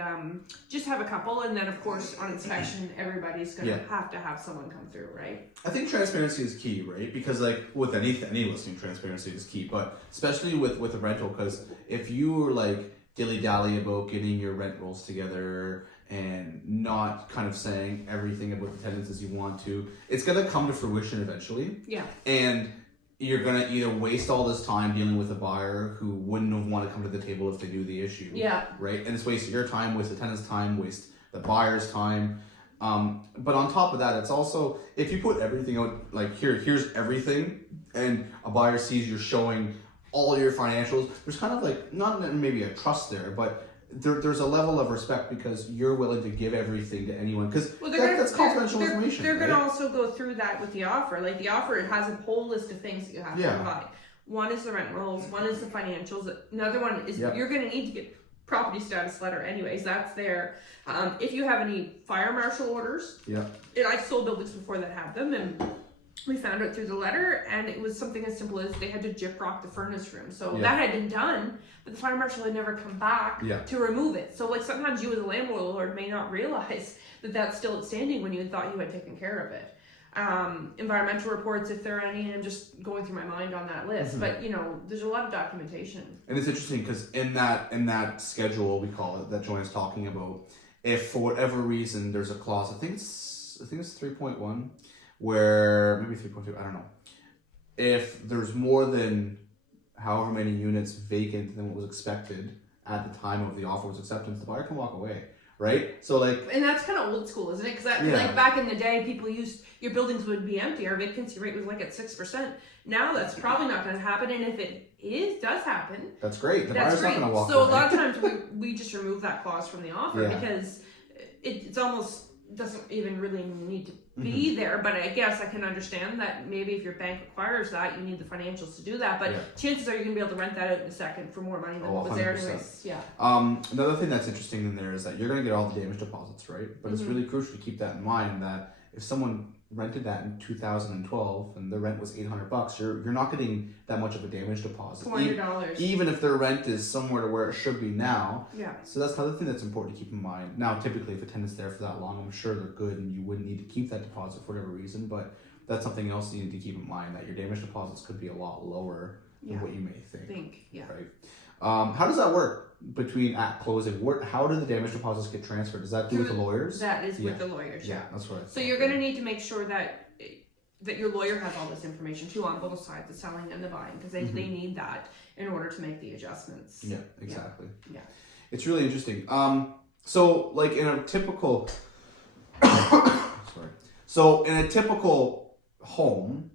just have a couple, and then of course on inspection everybody's going to have someone come through, right? I think transparency is key, right? Because like with any listing, transparency is key, but especially with a rental, because if you were like dilly-dally about getting your rent rolls together and not kind of saying everything about the tenants as you want to, it's going to come to fruition eventually. Yeah. And you're going to either waste all this time dealing with a buyer who wouldn't have wanted to come to the table if they knew the issue. Yeah. Right? And it's waste your time, waste the tenant's time, waste the buyer's time. But on top of that, it's also, if you put everything out, like here's everything, and a buyer sees you're showing all your financials, there's kind of like, not maybe a trust there, but there's a level of respect because you're willing to give everything to anyone, because that's confidential information. They're going to also go through that with the offer. Like the offer, it has a whole list of things that you have to provide. One is the rent rolls, one is the financials, another one is you're going to need to get property status letter anyways, that's there. If you have any fire marshal orders, and I've sold buildings before that have them, and we found it through the letter, and it was something as simple as they had to gyprock the furnace room. So that had been done, but the fire marshal had never come back to remove it. So like sometimes you as a landlord may not realize that that's still outstanding when you thought you had taken care of it. environmental reports if there are any. I'm just going through my mind on that list, but there's a lot of documentation. And it's interesting because in that schedule, we call it, that Joanne's talking about, if for whatever reason there's a clause, I think it's 3.1, where maybe 3.2, I don't know. If there's more than however many units vacant than what was expected at the time of the offer was acceptance, the buyer can walk away. Right? So and that's kind of old school, isn't it? Because back in the day, people used, your buildings would be empty. Our vacancy rate was at 6%. Now that's probably not going to happen. And if it does happen, that's great. The buyer's not going to walk away. So a lot of times we just remove that clause from the offer because it's almost doesn't even really need to be there. But I guess I can understand that maybe if your bank requires that, you need the financials to do that. But chances are you're going to be able to rent that out in a second for more money than what was there anyways. Yeah. Another thing that's interesting in there is that you're going to get all the damage deposits, right? But it's really crucial to keep that in mind that if someone rented that in 2012 and the rent was $800, you're not getting that much of a damage deposit. $400. Even if their rent is somewhere to where it should be now. Yeah. So that's another thing that's important to keep in mind. Now, typically, if a tenant's there for that long, I'm sure they're good and you wouldn't need to keep that deposit for whatever reason. But that's something else you need to keep in mind, that your damage deposits could be a lot lower than what you may think. Right. How does that work between at closing? How do the damage deposits get transferred? Does that do with the lawyers? That is with the lawyers. Yeah, that's right. So you're going to need to make sure that your lawyer has all this information too on both sides, the selling and the buying, because they need that in order to make the adjustments. Yeah, exactly. Yeah. It's really interesting. So like in a typical in a typical home,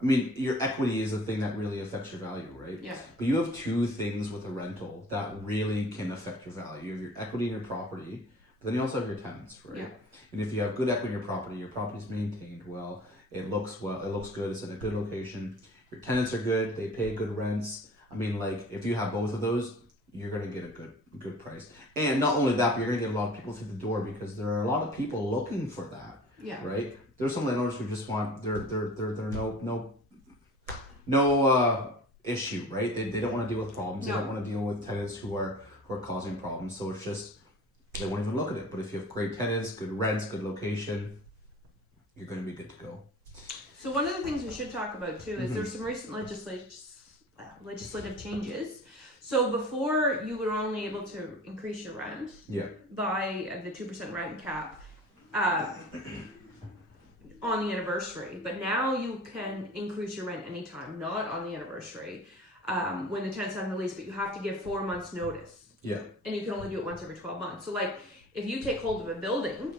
I mean, your equity is the thing that really affects your value, right? Yeah. But you have two things with a rental that really can affect your value. You have your equity in your property, but then you also have your tenants, right? Yeah. And if you have good equity in your property's maintained well, it looks good, it's in a good location, your tenants are good, they pay good rents. I mean, like, if you have both of those, you're going to get a good price. And not only that, but you're going to get a lot of people through the door because there are a lot of people looking for that. Yeah. Right? There's some landlords who just want they're no issue, right? They don't want to deal with problems. No. They don't want to deal with tenants who are causing problems. So it's just they won't even look at it. But if you have great tenants, good rents, good location, you're going to be good to go. So one of the things we should talk about too is there's some recent legislative changes. So before you were only able to increase your rent by the 2% rent cap on the anniversary, but now you can increase your rent anytime, not on the anniversary, when the tenant's on the lease, but you have to give 4 months notice. Yeah. And you can only do it once every 12 months. So like if you take hold of a building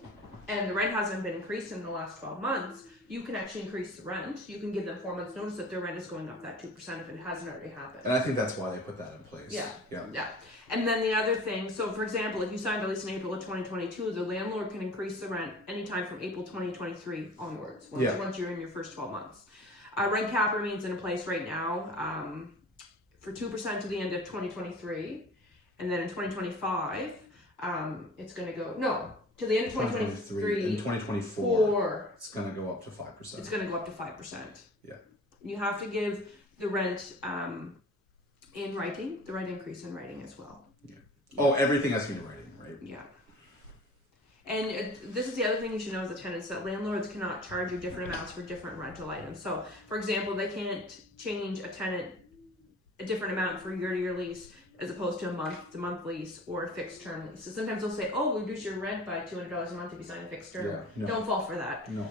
and the rent hasn't been increased in the last 12 months, you can actually increase the rent. You can give them 4 months notice that their rent is going up that 2% if it hasn't already happened. And I think that's why they put that in place. Yeah. And then the other thing, so for example, if you signed a lease in April of 2022, the landlord can increase the rent anytime from April 2023 onwards, once you're in your first 12 months. Rent cap remains in place right now for 2% to the end of 2023. And then in 2025, it's going to go, to the end of 2023. In 2024, it's going to go up to 5%. It's going to go up to 5%. Yeah. You have to give the rent in writing, the rent increase in writing as well. Yeah. Oh, everything has to be in writing, right? Yeah. And this is the other thing you should know as a tenant, is that landlords cannot charge you different amounts for different rental items. So, for example, they can't change a tenant a different amount for year-to-year lease as opposed to a month-to-month lease or a fixed-term lease. So sometimes they'll say, we'll reduce your rent by $200 a month if you sign a fixed term. Yeah, no. Don't fall for that. No.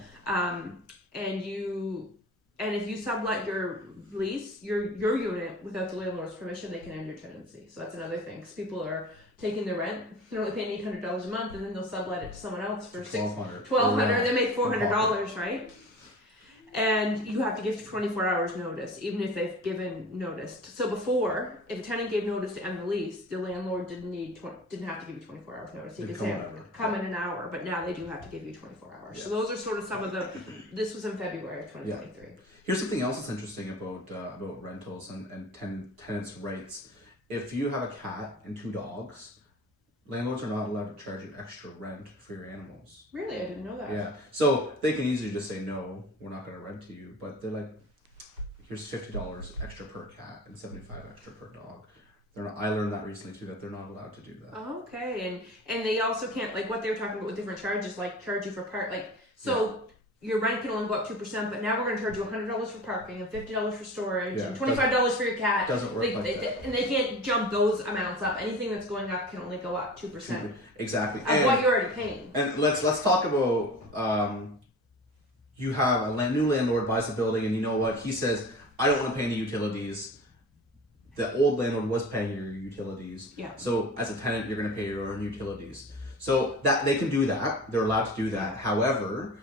And if you sublet your lease, your unit, without the landlord's permission, they can end your tenancy. So that's another thing, because people are taking the rent, they're only paying $800 a month, and then they'll sublet it to someone else for $1,200. They make $400, right? And you have to give 24 hours notice, even if they've given notice. So before, if a tenant gave notice to end the lease, the landlord didn't have to give you 24 hours notice. He could say, come in an hour, but now they do have to give you 24 hours. Yeah. So those are sort of some of this was in February of 2023. Yeah. Here's something else that's interesting about rentals and tenants' rights. If you have a cat and 2 dogs, landlords are not allowed to charge you extra rent for your animals. Really? I didn't know that. Yeah. So they can easily just say, no, we're not going to rent to you. But they're like, here's $50 extra per cat and $75 extra per dog. I learned that recently too, that they're not allowed to do that. Oh, okay. And they also can't, like what they were talking about with different charges, like charge you for part, like, so your rent can only go up 2%, but now we're going to charge you $100 for parking and $50 for storage and $25 for your cat. Doesn't work like that. And they can't jump those amounts up. Anything that's going up can only go up 2%. Exactly. Of what you're already paying. And let's talk about you have a new landlord buys the building, and you know what? He says, I don't want to pay any utilities. The old landlord was paying your utilities. Yeah. So as a tenant, you're going to pay your own utilities. So that they can do that. They're allowed to do that. However,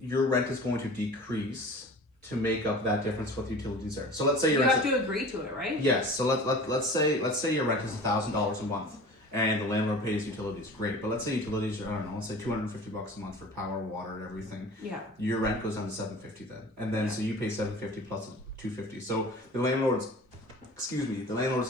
your rent is going to decrease to make up that difference with utilities there. So let's say you have to agree to it, right? Yes. So let's say your rent is $1,000 a month, and the landlord pays utilities. Great, but let's say utilities are, I don't know, let's say $250 a month for power, water, and everything. Yeah. Your rent goes down to $750 then, and then so you pay $750 plus $250. So the landlords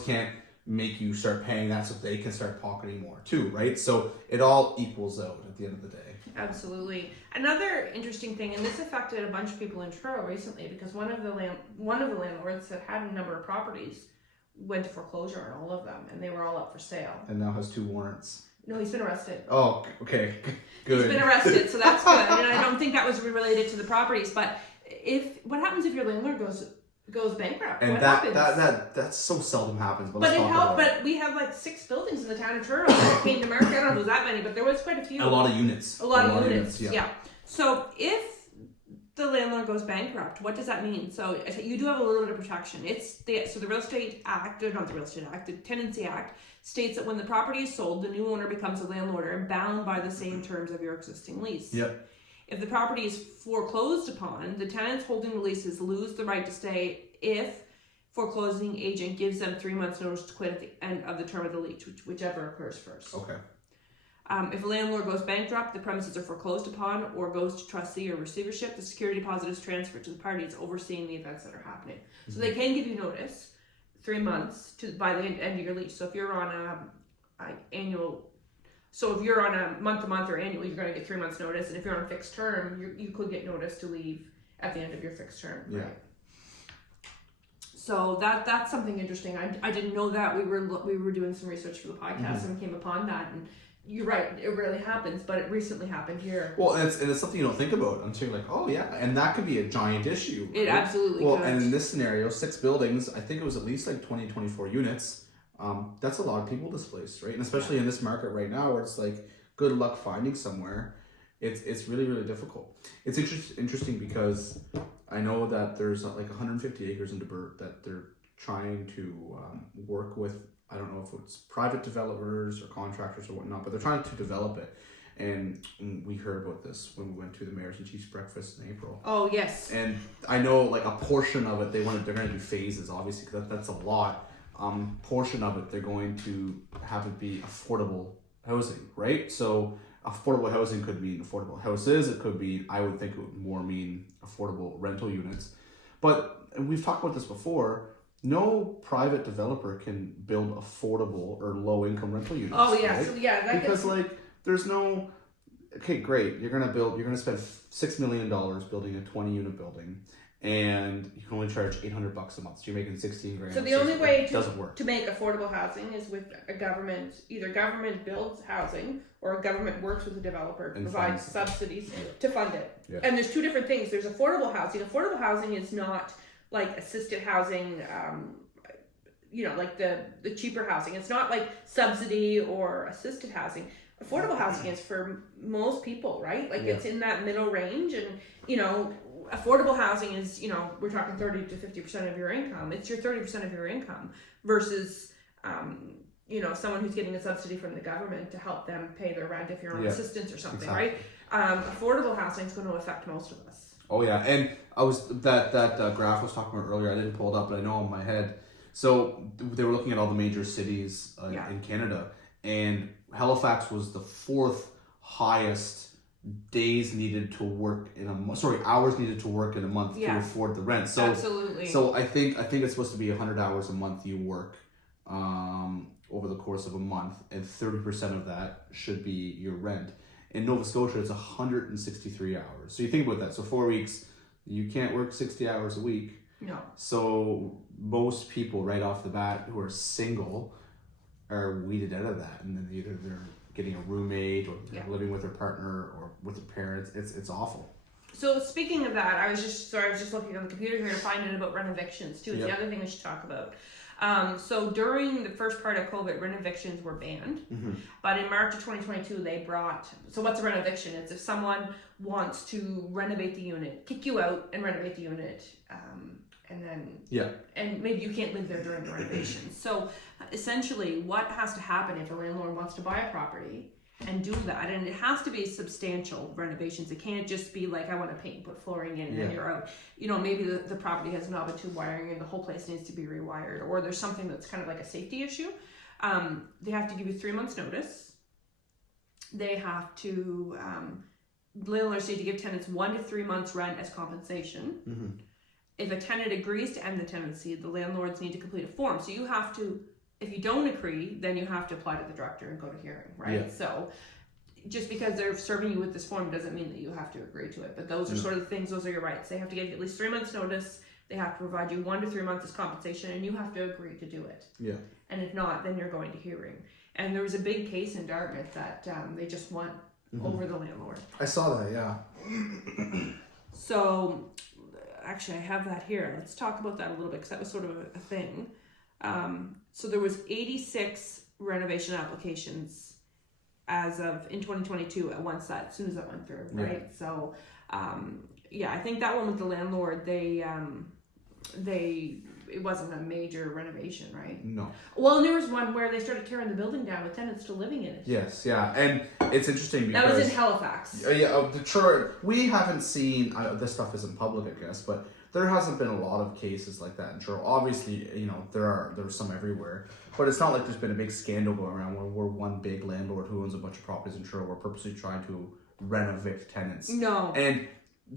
can't make you start paying that, so they can start pocketing more too, right? So it all equals out at the end of the day. Absolutely. Another interesting thing, and this affected a bunch of people in Toronto recently, because one of the landlords that had a number of properties went to foreclosure on all of them, and they were all up for sale. And now has 2 warrants. No, he's been arrested. Oh, okay, good. He's been arrested, so that's good. And I don't think that was related to the properties. But what happens if your landlord goes bankrupt? And what that so seldom happens. But we have like 6 buildings in the town of Toronto that came to market. I don't know if it was that many, but there was quite a few. A lot of units. A lot of units. Yeah. So if the landlord goes bankrupt, what does that mean? So you do have a little bit of protection. The Real Estate Act, or not the Real Estate Act, the Tenancy Act states that when the property is sold, the new owner becomes a landlord and bound by the same terms of your existing lease. Yep. If the property is foreclosed upon, the tenants holding the leases lose the right to stay if foreclosing agent gives them 3 months notice to quit at the end of the term of the lease, whichever occurs first. Okay. If a landlord goes bankrupt, the premises are foreclosed upon or goes to trustee or receivership, the security deposit is transferred to the parties overseeing the events that are happening. So they can give you notice, 3 months by the end of your lease. So if you're on if you're on a month-to-month or annual, you're going to get 3 months notice. And if you're on a fixed term, you could get notice to leave at the end of your fixed term. Yeah. Right? So that's something interesting. I didn't know that. We were doing some research for the podcast and came upon that. And you're right, it rarely happens, but it recently happened here. Well, and it's something you don't think about until you're like, oh yeah, and that could be a giant issue. Right? It absolutely could. Well, and in this scenario, 6 buildings, I think it was at least like 24 units. That's a lot of people displaced, right? And especially in this market right now, where it's like good luck finding somewhere. It's really, really difficult. It's interesting because I know that there's like 150 acres in Debert that they're trying to work with. I don't know if it's private developers or contractors or whatnot, but they're trying to develop it. And we heard about this when we went to the Mayor's and Chiefs breakfast in April. Oh, yes. And I know like a portion of it, they're going to do phases, obviously, because that's a lot. Portion of it, they're going to have it be affordable housing, right? So affordable housing could mean affordable houses. It could be, I would think it would more mean affordable rental units. But and we've talked about this before, no private developer can build affordable or low income rental units. Oh yeah, right? so yeah, because like there's no, okay, great, you're gonna spend $6 million building a 20 unit building, and you can only charge $800 a month. So you're making $16,000. So the only way doesn't work to make affordable housing is with a government. Either government builds housing or a government works with a developer to provide subsidies to fund it. Yeah. And there's 2 different things. There's affordable housing. Affordable housing is not like assisted housing, like the cheaper housing. It's not like subsidy or assisted housing. Affordable housing is for most people, right? Like it's in that middle range, and affordable housing is, we're talking 30 to 50% of your income. It's your 30% of your income versus, someone who's getting a subsidy from the government to help them pay their rent if you're on assistance or something, right? Affordable housing is going to affect most of us. Oh yeah, and I was that graph I was talking about earlier. I didn't pull it up, but I know in my head. So they were looking at all the major cities in Canada, and Halifax was the 4th highest hours needed to work in a month to afford the rent. So absolutely. So I think it's supposed to be 100 hours a month you work over the course of a month, and 30% of that should be your rent. In Nova Scotia, it's 163 hours. So you think about that. So 4 weeks, you can't work 60 hours a week. No. So most people right off the bat who are single are weeded out of that, and then either they're getting a roommate or they're living with their partner or with their parents. It's awful. So speaking of that, I was just looking on the computer here to find out about rent evictions too. It's the other thing I should talk about. So during the first part of COVID, rent evictions were banned. But in March of 2022, they brought, so what's a rent eviction? It's if someone wants to renovate the unit, kick you out and renovate the unit, and then, and maybe you can't live there during the renovation. So essentially what has to happen if a landlord wants to buy a property and do that, and it has to be substantial renovations. It can't just be like, I want to paint and put flooring in and then you're out. You know, maybe the property has knob and tube wiring and the whole place needs to be rewired, or there's something that's kind of like a safety issue. They have to give you 3 months notice. They have to, landlords need to give tenants 1 to 3 months rent as compensation. If a tenant agrees to end the tenancy, the landlords need to complete a form. So you have to, if you don't agree, then you have to apply to the director and go to hearing, right? So just because they're serving you with this form doesn't mean that you have to agree to it. But those are sort of the things, those are your rights. They have to give you at least 3 months notice. They have to provide you 1 to 3 months as compensation, and you have to agree to do it. And if not, then you're going to hearing. And there was a big case in Dartmouth that they just won over the landlord. I saw that, yeah. So actually, I have that here. Let's talk about that a little bit, because that was sort of a thing. So there was 86 renovation applications as of in 2022 as soon as that went through, right? So I think that one with the landlord, it wasn't a major renovation, right? No. Well, and there was one where they started tearing the building down with tenants still living in it. Yes, yeah, and it's interesting because that was in Halifax. Detroit. We haven't seen this stuff isn't public, I guess, but there hasn't been a lot of cases like that in Toronto. Obviously, you know, there's some everywhere, but it's not like there's been a big scandal going around where we're one big landlord who owns a bunch of properties in Toronto. We're purposely trying to renovate tenants. No. And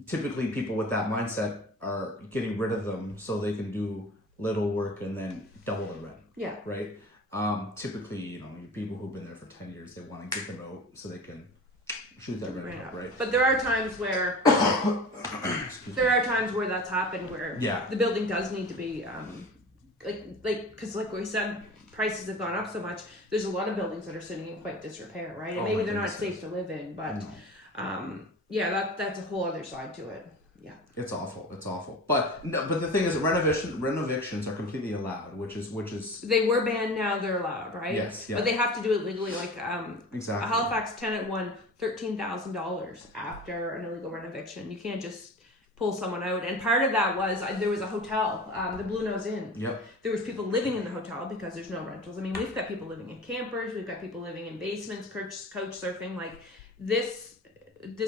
typically people with that mindset are getting rid of them so they can do little work and then double the rent. Yeah. Right? Typically, you know, people who've been there for 10 years, they want to get them out so they can shoot that rent up, right? But there are times where that's happened where the building does need to be because like we said, prices have gone up so much. There's a lot of buildings that are sitting in quite disrepair, right? And maybe they're not safe to live in, but that's a whole other side to it. Yeah, it's awful. But the thing is, renovictions are completely allowed, which is they were banned. Now they're allowed, right? Yes, yeah. But they have to do it legally. Like exactly. A Halifax tenant won $13,000 after an illegal renovation. You can't just pull someone out. And part of that was there was a hotel, the Blue Nose Inn. Yep. There was people living in the hotel because there's no rentals. I mean, we've got people living in campers. We've got people living in basements, couch surfing. Like this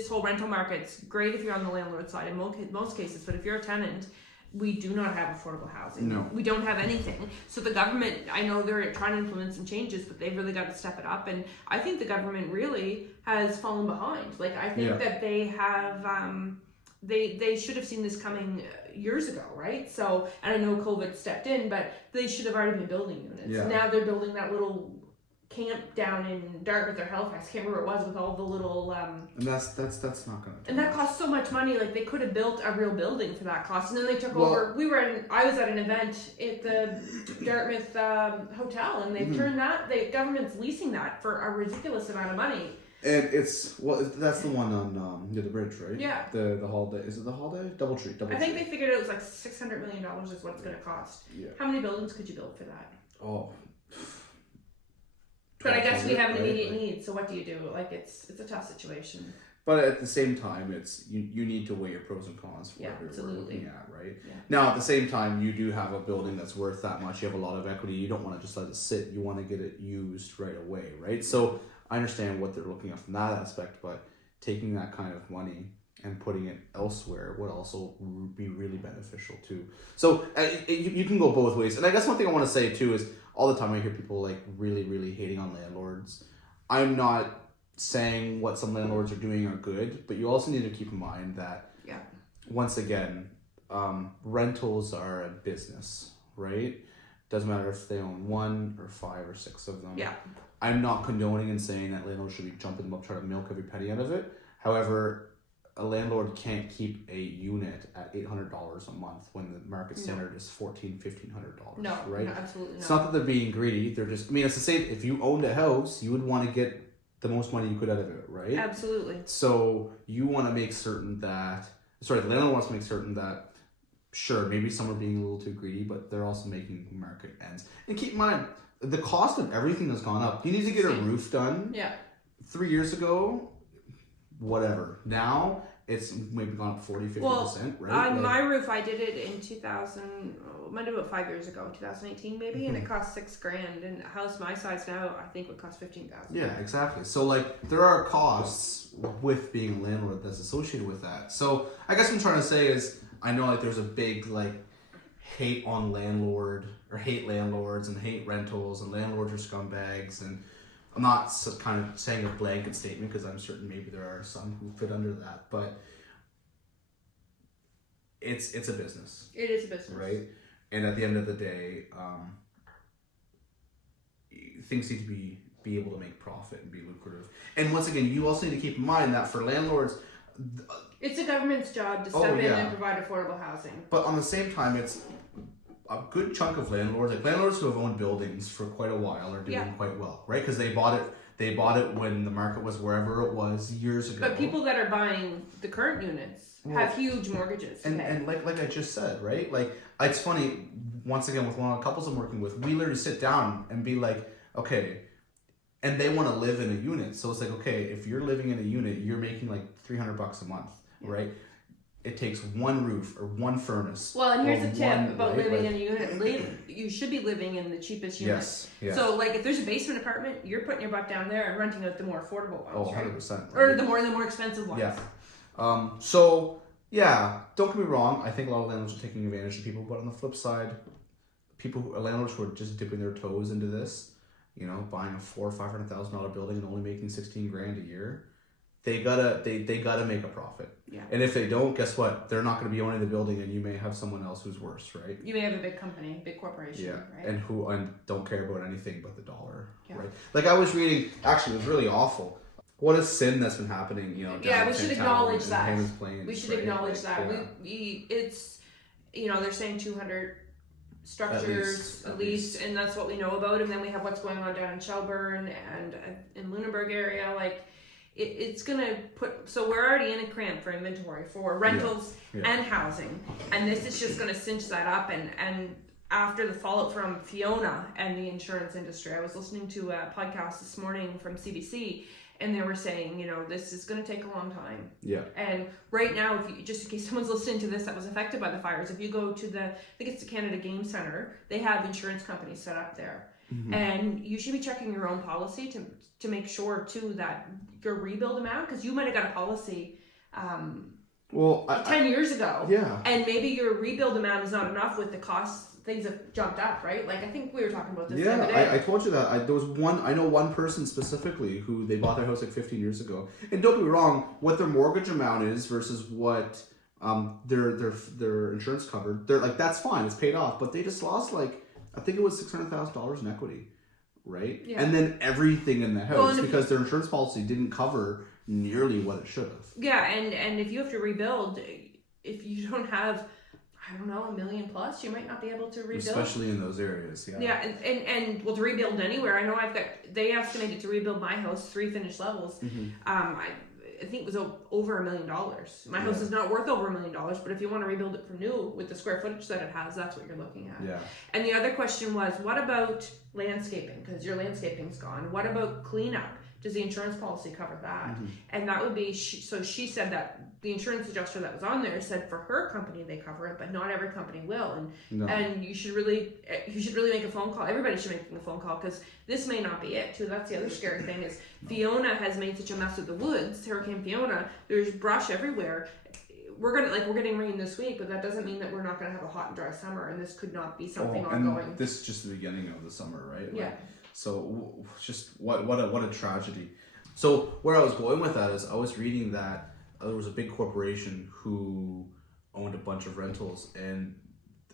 whole rental market's great if you're on the landlord side in most cases, but if you're a tenant, we do not have affordable housing. No. We don't have anything. So the government, I know they're trying to implement some changes, but they've really got to step it up. And I think the government really has fallen behind. Like, I think that they have, they should have seen this coming years ago, right? So, and I know COVID stepped in, but they should have already been building units. Yeah. Now they're building that little camp down in Dartmouth or Halifax, I can't remember what it was, with all the little and that's not gonna and that costs so much money. Like, they could have built a real building for that cost, and then they took over. I was at an event at the Dartmouth hotel, and they've turned that, the government's leasing that for a ridiculous amount of money. And that's the one on near the bridge, right? Yeah. The Holiday, is it the Holiday? Doubletree. I think they figured it was like $600 million is what it's going to cost. Yeah. How many buildings could you build for that? Oh. But I guess we have an immediate need, so what do you do? Like, it's a tough situation. But at the same time, it's you need to weigh your pros and cons for whatever you're looking at, right? Yeah. Now, at the same time, you do have a building that's worth that much. You have a lot of equity. You don't want to just let it sit. You want to get it used right away, right? So I understand what they're looking at from that aspect, but taking that kind of money and putting it elsewhere would also be really beneficial too. So you can go both ways. And I guess one thing I want to say too is all the time I hear people like really, really hating on landlords. I'm not saying what some landlords are doing are good, but you also need to keep in mind that once again, rentals are a business, right? Doesn't matter if they own 1 or 5 or 6 of them. Yeah. I'm not condoning and saying that landlords should be jumping them up, trying to milk every penny out of it. However, a landlord can't keep a unit at $800 a month when the market standard is $1,400-$1,500. No, right? No, absolutely not. It's not that they're being greedy. They're just, I mean, it's the same. If you owned a house, you would want to get the most money you could out of it, right? Absolutely. So you want to make certain that the landlord wants to make certain that, sure, maybe some are being a little too greedy, but they're also making market ends. And keep in mind, the cost of everything has gone up. You need to get a roof done. Yeah. 3 years ago, whatever. Now, it's maybe gone up 40-50%, right? On my roof, I did it in 2000, might have been about 5 years ago, 2018 maybe, and it cost $6,000. And a house my size now, I think would cost $15,000. Yeah, exactly. So like, there are costs with being a landlord that's associated with that. So I guess what I'm trying to say is, I know like there's a big like hate on hate landlords and hate rentals and landlords are scumbags, and I'm not kind of saying a blanket statement because I'm certain maybe there are some who fit under that, but it's a business. It is a business, right? And at the end of the day, things need to be able to make profit and be lucrative. And once again, you also need to keep in mind that for landlords, it's the government's job to step in and provide affordable housing. But on the same time, it's a good chunk of landlords, like landlords who have owned buildings for quite a while, are doing quite well, right? Because they bought it when the market was wherever it was years ago. But people that are buying the current units have huge mortgages. And like I just said, right? Like, it's funny, once again, with one of the couples I'm working with, we literally sit down and be like, okay, and they want to live in a unit. So it's like, okay, if you're living in a unit, you're making like $300 a month, right? It takes one roof or one furnace. Well, and here's a tip about living in a unit. You should be living in the cheapest unit. Yes. Yeah. So, like, if there's a basement apartment, you're putting your butt down there and renting out the more affordable ones. Oh, 100%. Right? Or the more expensive ones. Yeah. So, yeah, don't get me wrong. I think a lot of landlords are taking advantage of people. But on the flip side, landlords who are just dipping their toes into this, buying a $400,000 or $500,000 building and only making $16,000 a year, they gotta make a profit. Yeah. And if they don't, guess what? They're not going to be owning the building, and you may have someone else who's worse, right? You may have a big company, big corporation, right? And who don't care about anything but the dollar, right? Like I was reading, actually, it was really awful. What a sin that's been happening, we should acknowledge that. Plains, we should acknowledge that. It's, they're saying 200 structures at least, and that's what we know about. And then we have what's going on down in Shelburne and in Lunenburg area, like. It's going to so we're already in a cramp for inventory for rentals and housing. And this is just going to cinch that up. And after the fallout from Fiona and the insurance industry, I was listening to a podcast this morning from CBC, and they were saying, this is going to take a long time. Yeah. And right now, just in case someone's listening to this that was affected by the fires, if you go to I think it's the Canada Game Centre, they have insurance companies set up there. Mm-hmm. And you should be checking your own policy to make sure too that your rebuild amount, because you might have got a policy 10 years ago, and maybe your rebuild amount is not enough with the costs. Things have jumped up, right? Like I think we were talking about this the other day. I told you that. There was I know one person specifically who they bought their house like 15 years ago, and don't be wrong, what their mortgage amount is versus what their insurance covered, they're like, that's fine, it's paid off, but they just lost like, I think it was $600,000 in equity, right? Yeah. And then everything in the house because their insurance policy didn't cover nearly what it should have. Yeah, and if you have to rebuild, if you don't have, I don't know, $1 million plus, you might not be able to rebuild. Especially in those areas, yeah. Yeah, and well, to rebuild anywhere, I know they estimated to rebuild my house 3 finished levels. Mm-hmm. I think it was over $1 million. My house is not worth over $1 million, but if you want to rebuild it from new with the square footage that it has, that's what you're looking at. Yeah. And the other question was, what about landscaping? Because your landscaping's gone. What about cleanup? Does the insurance policy cover that? Mm-hmm. And that would be, so she said that the insurance adjuster that was on there said for her company they cover it, but not every company will. And you should really make a phone call. Everybody should make a phone call, because this may not be it too. That's the other scary thing is Fiona has made such a mess of the woods. Hurricane Fiona, there's brush everywhere. We're getting rain this week, but that doesn't mean that we're not gonna have a hot and dry summer, and this could not be something ongoing. And this is just the beginning of the summer, right? Yeah. So just what a tragedy. So where I was going with that is I was reading that there was a big corporation who owned a bunch of rentals, and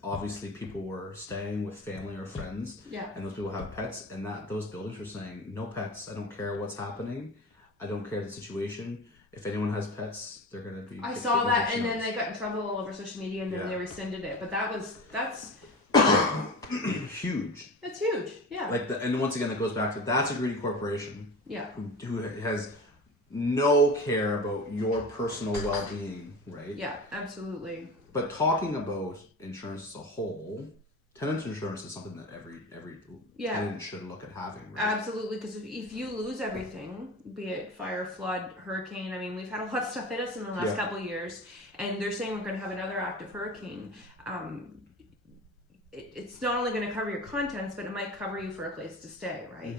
obviously people were staying with family or friends. Yeah. And those people have pets, and those buildings were saying, no pets. I don't care what's happening. I don't care the situation. If anyone has pets, they're gonna be. I saw that, and then they got in trouble all over social media, and then they rescinded it. But that's huge. It's huge, yeah. And once again, that goes back to that's a greedy corporation. Yeah. Who has no care about your personal well-being, right? right? Yeah, absolutely. But talking about insurance as a whole, tenant insurance is something that every tenant should look at having, right? Absolutely, because if you lose everything, be it fire, flood, hurricane, I mean, we've had a lot of stuff hit us in the last couple of years, and they're saying we're going to have another active hurricane. It's not only going to cover your contents, but it might cover you for a place to stay, right?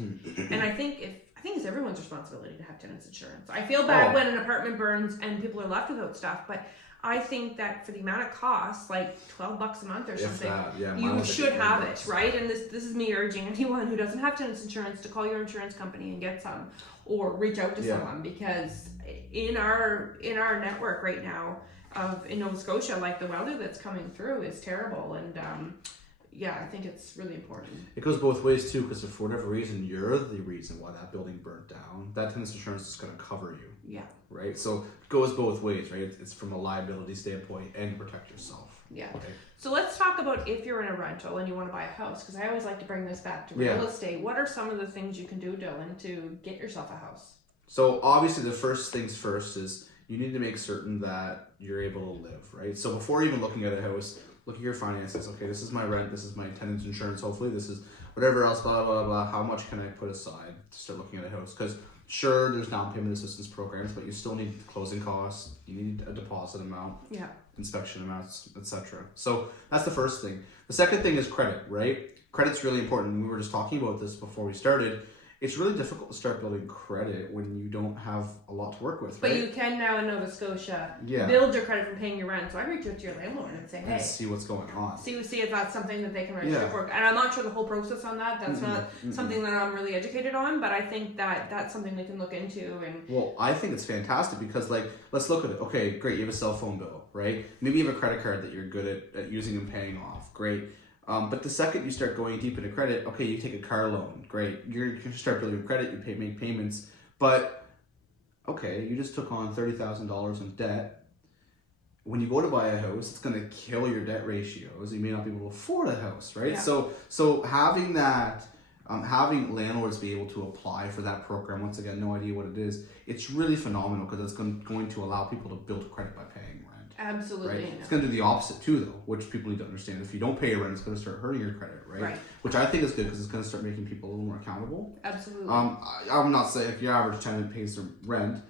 And I think it's everyone's responsibility to have tenants insurance. I feel bad when an apartment burns and people are left without stuff, but I think that for the amount of costs, like $12 a month or something, you should have it, right? And this is me urging anyone who doesn't have tenants insurance to call your insurance company and get some, or reach out to someone, because in our network right now in Nova Scotia, like the weather that's coming through is terrible, and I think it's really important. It goes both ways too, because if for whatever reason you're the reason why that building burnt down, that tenant's insurance is going to cover you. Yeah. Right? So it goes both ways, right? It's from a liability standpoint and protect yourself. Yeah. Okay. So let's talk about if you're in a rental and you want to buy a house, because I always like to bring this back to real estate. What are some of the things you can do, Dylan, to get yourself a house? So obviously the first things first is you need to make certain that you're able to live, right? So before even looking at a house, look at your finances. Okay, this is my rent, this is my tenant's insurance, hopefully this is whatever else, blah, blah, blah. How much can I put aside to start looking at a house? Because sure, there's down payment assistance programs, but you still need closing costs, you need a deposit amount, inspection amounts, etc. So that's the first thing. The second thing is credit, right? Credit's really important. We were just talking about this before we started. It's really difficult to start building credit when you don't have a lot to work with, right? But you can now in Nova Scotia build your credit from paying your rent. So I reach out to your landlord and say, hey, see what's going on. See if that's something that they can register for. And I'm not sure the whole process on that. That's not something that I'm really educated on, but I think that that's something they can look into. And well, I think it's fantastic because, like, let's look at it. Okay, great, you have a cell phone bill, right? Maybe you have a credit card that you're good at using and paying off. Great. But the second you start going deep into credit, okay, you take a car loan, great. You start building credit, you make payments, but okay, you just took on $30,000 in debt. When you go to buy a house, it's going to kill your debt ratios. You may not be able to afford a house, right? Yeah. So having that, having landlords be able to apply for that program, once again, no idea what it is, it's really phenomenal because it's going to allow people to build credit by paying rent. Absolutely. Right? It's going to do the opposite too, though, which people need to understand. If you don't pay your rent, it's going to start hurting your credit, right? Which I think is good because it's going to start making people a little more accountable. Absolutely. I'm not saying if your average tenant pays their rent,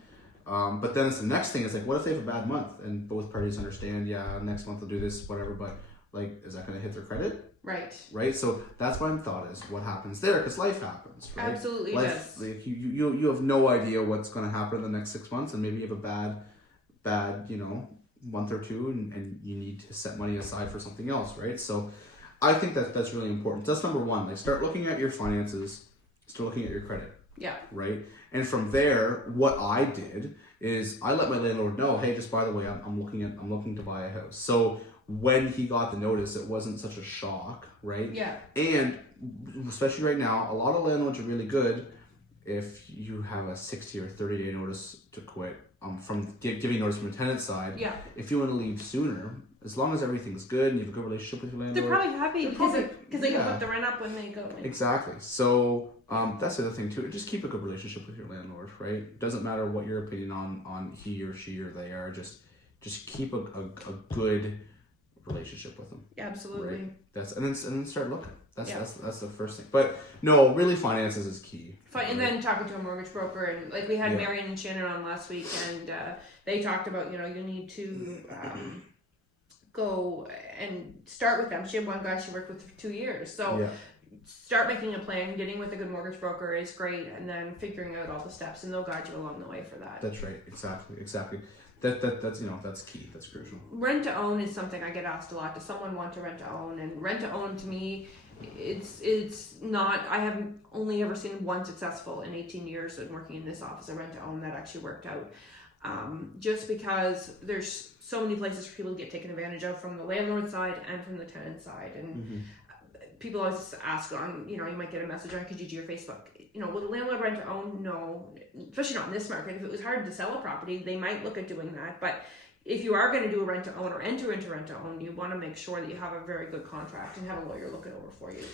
but then it's the next thing is like, what if they have a bad month and both parties understand, next month I'll do this, whatever, but like, is that going to hit their credit? Right. So that's my thought is what happens there, because life happens, right? Absolutely. Life, like you have no idea what's going to happen in the next 6 months, and maybe you have a bad, month or two, and you need to set money aside for something else, right? So I think that's really important. That's number one. Like, start looking at your finances, start looking at your credit. Yeah. Right? And from there, what I did is I let my landlord know, hey, just by the way, I'm looking to buy a house. So when he got the notice, it wasn't such a shock, right? Yeah. And especially right now, a lot of landlords are really good if you have a 60 or 30-day notice to quit. From giving notice from the tenant side, if you want to leave sooner, as long as everything's good and you have a good relationship with your landlord, they're probably happy because they can put the rent up when they go in. Exactly. So that's the other thing too. Just keep a good relationship with your landlord, right? Doesn't matter what your opinion on he or she or they are. Just keep a good relationship with them. Absolutely. Right? And then start looking. That's the first thing. But no, really, finances is key. And then talking to a mortgage broker, and like we had Marion and Shannon on last week, and they talked about you need to go and start with them. She had one guy she worked with for 2 years, so start making a plan. Getting with a good mortgage broker is great, and then figuring out all the steps, and they'll guide you along the way for that. That's right. Exactly. That's key. That's crucial. Rent to own is something I get asked a lot. Does someone want to rent to own? And rent to own to me, it's not. I have only ever seen one successful in 18 years of working in this office, a rent to own that actually worked out. Just because there's so many places for people to get taken advantage of from the landlord side and from the tenant side, and people always ask on, you might get a message on Kijiji or Facebook. Will the landlord rent to own? No, especially not in this market. If it was hard to sell a property, they might look at doing that. But if you are going to do a rent to own or enter into rent to own, you want to make sure that you have a very good contract and have a lawyer look it over for you.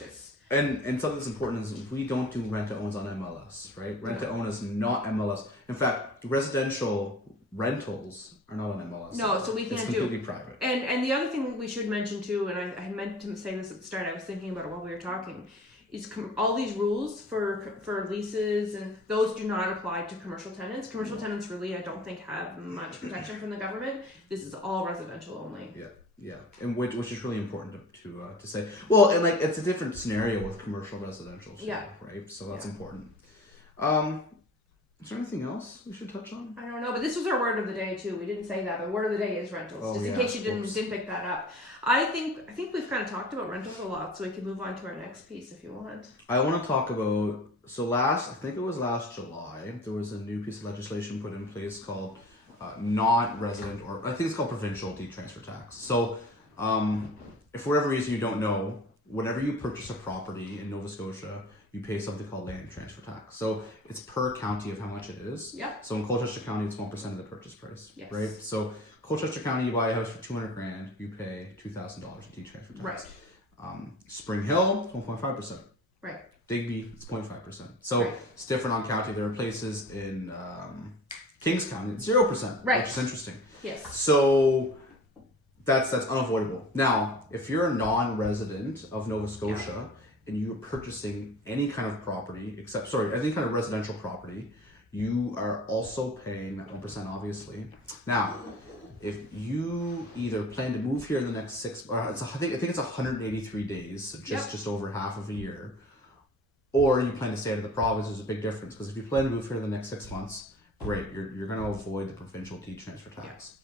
And something that's important is we don't do rent to owns on MLS, right? Rent to own is not MLS. In fact, residential rentals are not on MLS. No, so we can't do. It's completely private. And the other thing we should mention too, and I meant to say this at the start, I was thinking about it while we were talking, is all these rules for leases, and those do not apply to commercial tenants. Commercial tenants really, I don't think, have much protection from the government. This is all residential only. Yeah, and which is really important to say. Well, and like it's a different scenario with commercial residential. Too, right. So that's important. Is there anything else we should touch on? I don't know, but this was our word of the day too. We didn't say that, but word of the day is rentals. Just in case you didn't pick that up. I think we've kind of talked about rentals a lot, so we can move on to our next piece if you want. I want to talk about I think it was last July, there was a new piece of legislation put in place called non-resident, or I think it's called provincial detransfer tax. So, if for whatever reason you don't know, whenever you purchase a property in Nova Scotia, you pay something called land transfer tax. So it's per county of how much it is. Yeah. So in Colchester County, it's 1% of the purchase price. Yes. Right. So Colchester County, you buy a house for $200,000, you pay $2,000 in detransfer tax. Right. Spring Hill, 1.5%. Right. Digby, it's 0.5%. So it's different on county. There are places in Kings County, it's 0%. Right. Which is interesting. Yes. So that's unavoidable. Now, if you're a non-resident of Nova Scotia, and you're purchasing any kind of property, any kind of residential property, you are also paying that 1%, obviously. Now, if you either plan to move here in the next I think it's 183 days, so just over half of a year, or you plan to stay out of the province, there's a big difference. Because if you plan to move here in the next 6 months, great, you're going to avoid the provincial detransfer tax.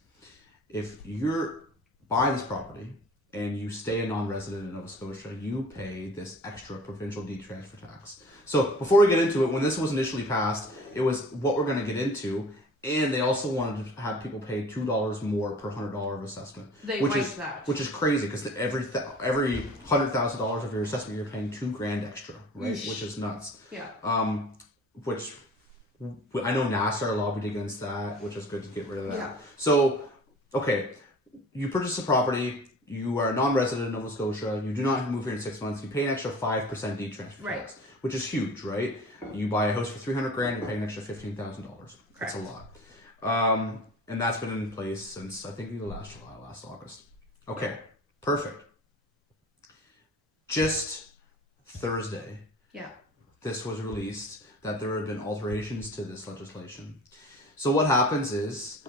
If you're buying this property and you stay a non-resident in Nova Scotia, you pay this extra provincial detransfer tax. So before we get into it, when this was initially passed, it was what we're going to get into, and they also wanted to have people pay $2 more per $100 of assessment. Which is crazy, because every $100,000 of your assessment, you're paying $2,000 extra, right? Which is nuts. Yeah. Which I know NASAR lobbied against that, which is good to get rid of that. Yeah. So, okay, you purchase a property. You are a non-resident in Nova Scotia. You do not move here in 6 months. You pay an extra 5% detransfer tax, which is huge, right? You buy a house for $300,000, you pay an extra $15,000. That's a lot. And that's been in place since I think last August. Okay, perfect. Just Thursday, this was released that there have been alterations to this legislation. So what happens is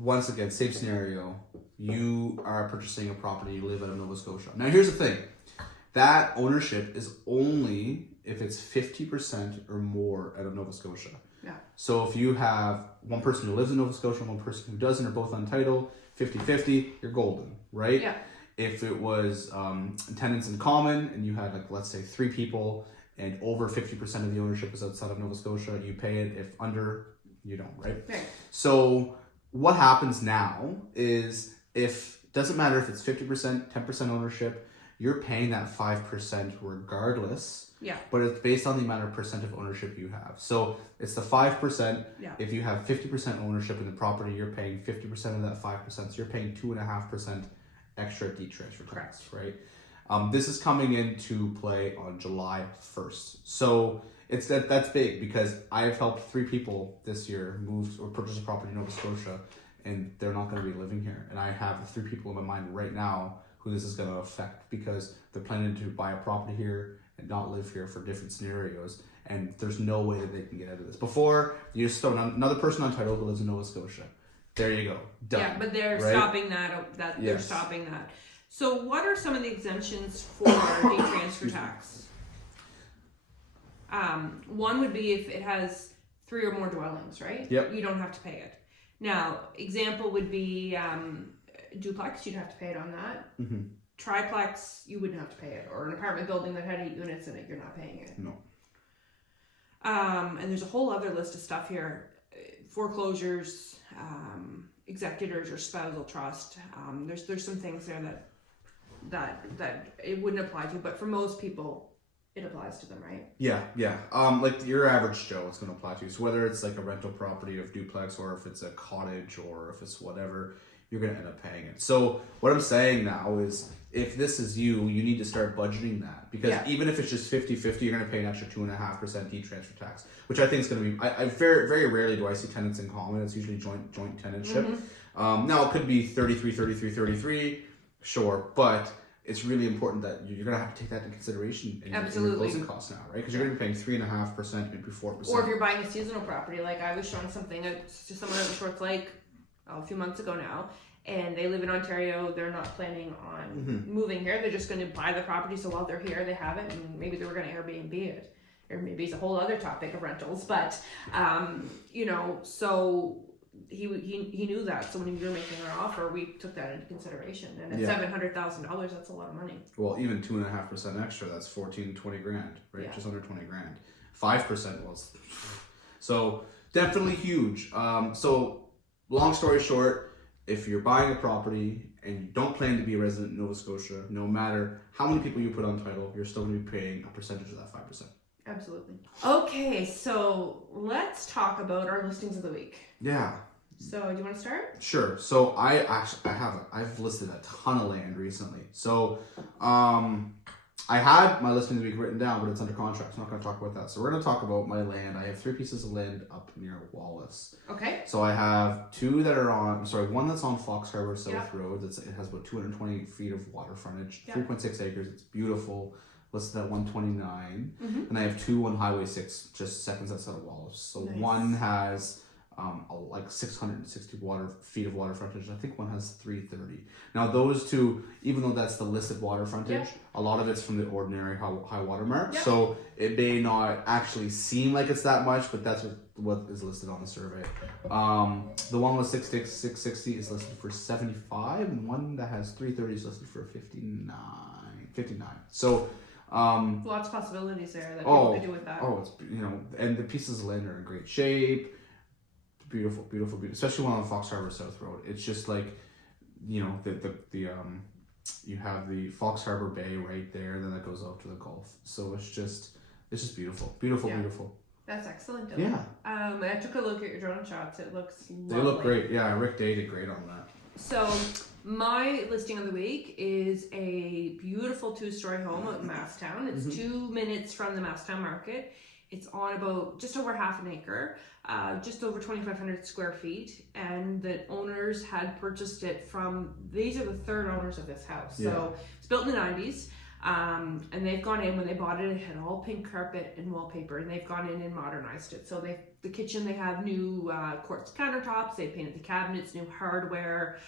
once again, same scenario. You are purchasing a property, you live out of Nova Scotia. Now here's the thing. That ownership is only if it's 50% or more out of Nova Scotia. Yeah. So if you have one person who lives in Nova Scotia and one person who doesn't, are both on title, 50-50, you're golden, right? Yeah. If it was tenants in common and you had, like, let's say 3 people and over 50% of the ownership is outside of Nova Scotia, you pay it. If under, you don't, right? So what happens now is, doesn't matter if it's 50%, 10% ownership, you're paying that 5% regardless. Yeah. But it's based on the amount of percent of ownership you have. So it's the 5%. Yeah. If you have 50% ownership in the property, you're paying 50% of that 5%. So you're paying 2.5% extra detransfer tax, right? This is coming into play on July 1st. So that's big, because I've helped 3 people this year move or purchase a property in Nova Scotia, and they're not going to be living here. And I have 3 people in my mind right now who this is going to affect, because they're planning to buy a property here and not live here for different scenarios. And there's no way that they can get out of this. Before, you just throw another person on title who lives in Nova Scotia. There you go. Done. Yeah, but they're stopping that. They're stopping that. So what are some of the exemptions for detransfer tax? One would be if it has 3 or more dwellings, right? Yep. You don't have to pay it. Now, example would be duplex, you'd have to pay it on that. Mm-hmm. Triplex, you wouldn't have to pay it. Or an apartment building that had 8 units in it, you're not paying it. No. And there's a whole other list of stuff here. Foreclosures, executors or spousal trust. There's some things there that it wouldn't apply to, but for most people, it applies to them, right? Yeah. Like your average Joe, it's going to apply to. So whether it's like a rental property of duplex, or if it's a cottage, or if it's whatever, you're going to end up paying it. So what I'm saying now is, if this is you need to start budgeting that, because even if it's just 50-50, you're going to pay an extra 2.5% deed-transfer tax, which I think is going to be, I very, very rarely do I see tenants in common. It's usually joint tenantship. Now it could be 33, sure, but it's really important that you're going to have to take that into consideration in your closing costs now, right? Because you're going to be paying 3.5%, maybe 4%. Or if you're buying a seasonal property, like I was showing something to someone at the Shorts Lake a few months ago now, and they live in Ontario. They're not planning on moving here. They're just going to buy the property, so while they're here, they have it, and maybe they were going to Airbnb it. Or maybe it's a whole other topic of rentals, but, so he knew that. So when we were making our offer, we took that into consideration. And at $700,000, that's a lot of money. Well, even 2.5% extra, that's 20 grand, right? Just under 20 grand. 5% was. So definitely huge. So long story short, if you're buying a property and you don't plan to be a resident in Nova Scotia, no matter how many people you put on title, you're still going to be paying a percentage of that 5%. Absolutely. Okay, so let's talk about our listings of the week. Yeah. So, do you want to start? Sure. So I've listed a ton of land recently. So I had my listing of the week written down, but it's under contract, so I'm not going to talk about that. So we're going to talk about my land. I have 3 pieces of land up near Wallace. Okay. So I have 2 that are one that's on Fox Harbour South Road. It has about 220 feet of water frontage, 3.6 acres. It's beautiful. Listed at 129. And I have 2 on Highway 6, just seconds outside of Wallace. So one has like 660 feet of water frontage. I think one has 330. Now those 2, even though that's the listed water frontage, a lot of it's from the ordinary high water mark. So it may not actually seem like it's that much, but that's what is listed on the survey. The one with 660 is listed for 75, and one that has 330 is listed for 59. So lots of possibilities there that people could do with that. It's and the pieces of land are in great shape. Beautiful, especially one on Fox Harbour South Road. It's just like, you have the Fox Harbour Bay right there, then that goes out to the Gulf. So it's just beautiful. That's excellent, Dylan. Yeah. I took a look at your drone shots. It looks lovely. They look great. Yeah, Rick Day did great on that. So my listing of the week is a beautiful 2-story home out in Masstown. It's 2 minutes from the Masstown Market. It's on about just over half an acre, just over 2,500 square feet, and the owners had purchased it these are the 3rd owners of this house. So it's built in the 90s, and they've gone in, when they bought it had all pink carpet and wallpaper, and they've gone in and modernized it. So the kitchen, they have new quartz countertops, they painted the cabinets, new hardware.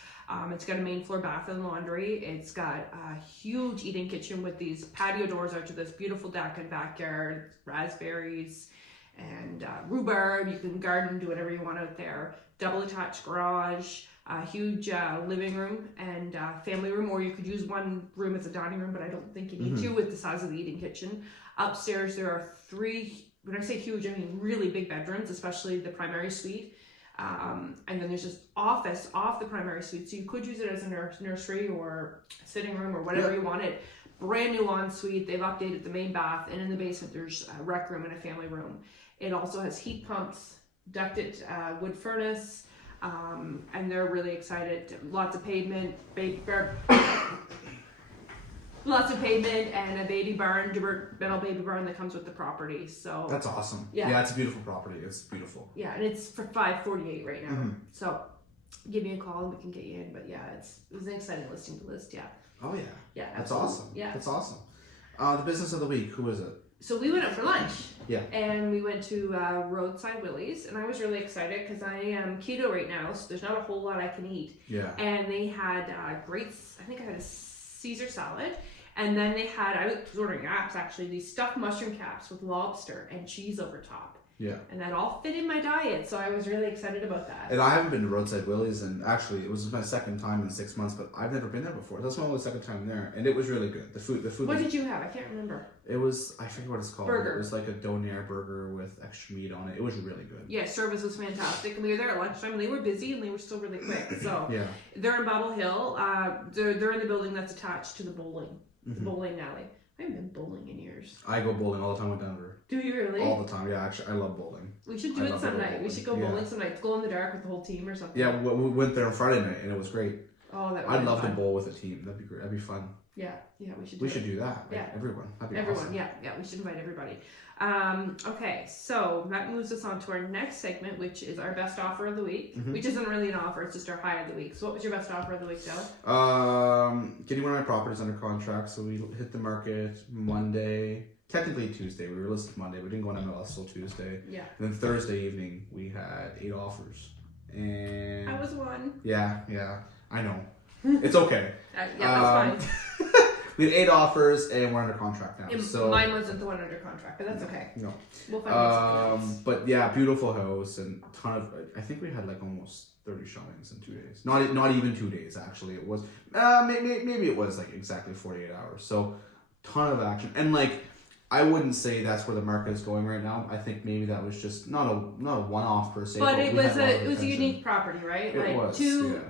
It's got a main floor bath and laundry. It's got a huge eating kitchen with these patio doors out to this beautiful deck and backyard, raspberries and rhubarb. You can garden, do whatever you want out there. Double attached garage, a huge living room and family room, or you could use one room as a dining room, but I don't think you need to with the size of the eating kitchen. Upstairs there are 3, when I say huge, I mean really big bedrooms, especially the primary suite. And then there's just office off the primary suite, so you could use it as a nursery or sitting room or whatever you wanted. Brand new ensuite. They've updated the main bath, and in the basement there's a rec room and a family room. It also has heat pumps, ducted wood furnace, and they're really excited. Lots of pavement, lots of pavement, and a baby barn, metal baby barn that comes with the property. So that's awesome. Yeah, it's a beautiful property. It's beautiful. Yeah, and it's for $548 right now. So give me a call and we can get you in. But yeah, it was an exciting listing to list. Yeah. Oh yeah. Yeah, that's awesome. Yeah, that's awesome. The business of the week. Who is it? So we went out for lunch. Yeah. And we went to Roadside Willie's, and I was really excited because I am keto right now, so there's not a whole lot I can eat. Yeah. And they had I think I had a Caesar salad. And then they had, I was ordering apps actually, these stuffed mushroom caps with lobster and cheese over top. Yeah. And that all fit in my diet, so I was really excited about that. And I haven't been to Roadside Willie's, and actually it was my 2nd time in 6 months, but I've never been there before. That's my only 2nd time there, and it was really good. The food. What did you have? I can't remember. It was, I forget what it's called. Burger. It was like a donair burger with extra meat on it. It was really good. Yeah, service was fantastic. And we were there at lunchtime, and they were busy, and they were still really quick. So they're in Bobble Hill. They're in the building that's attached to the bowling alley. I haven't been bowling in years. I go bowling all the time with Denver. Do you really? All the time, yeah. Actually, I love bowling. We should do it some night. We should go bowling some nights. Glow in the dark with the whole team or something. Yeah, we went there on Friday night and it was great. Oh, that would I'd be love fun. to bowl with a team. That'd be great. That'd be fun. Yeah, we should. We should do that. Like, yeah, everyone. That'd be everyone. awesome. Yeah, we should invite everybody. Okay, so that moves us on to our next segment, which is our best offer of the week. Which isn't really an offer; it's just our high of the week. So, what was your best offer of the week, Joe? Getting one of my properties under contract. So we hit the market Monday. Technically Tuesday. We were listed Monday. We didn't go on MLS till Tuesday. Yeah. And then Thursday evening we had 8 offers. And I was one. Yeah. I know. It's okay. That's fine. We had 8 offers and we're under contract now. So mine wasn't the one under contract, but that's okay. No. We'll find something else. But yeah, beautiful house and ton of. I think we had like almost 30 showings in 2 days. Not even 2 days actually. It was maybe it was like exactly 48 hours. So ton of action and like. I wouldn't say that's where the market is going right now. I think maybe that was just not a one-off per se. But it was a unique property, right? It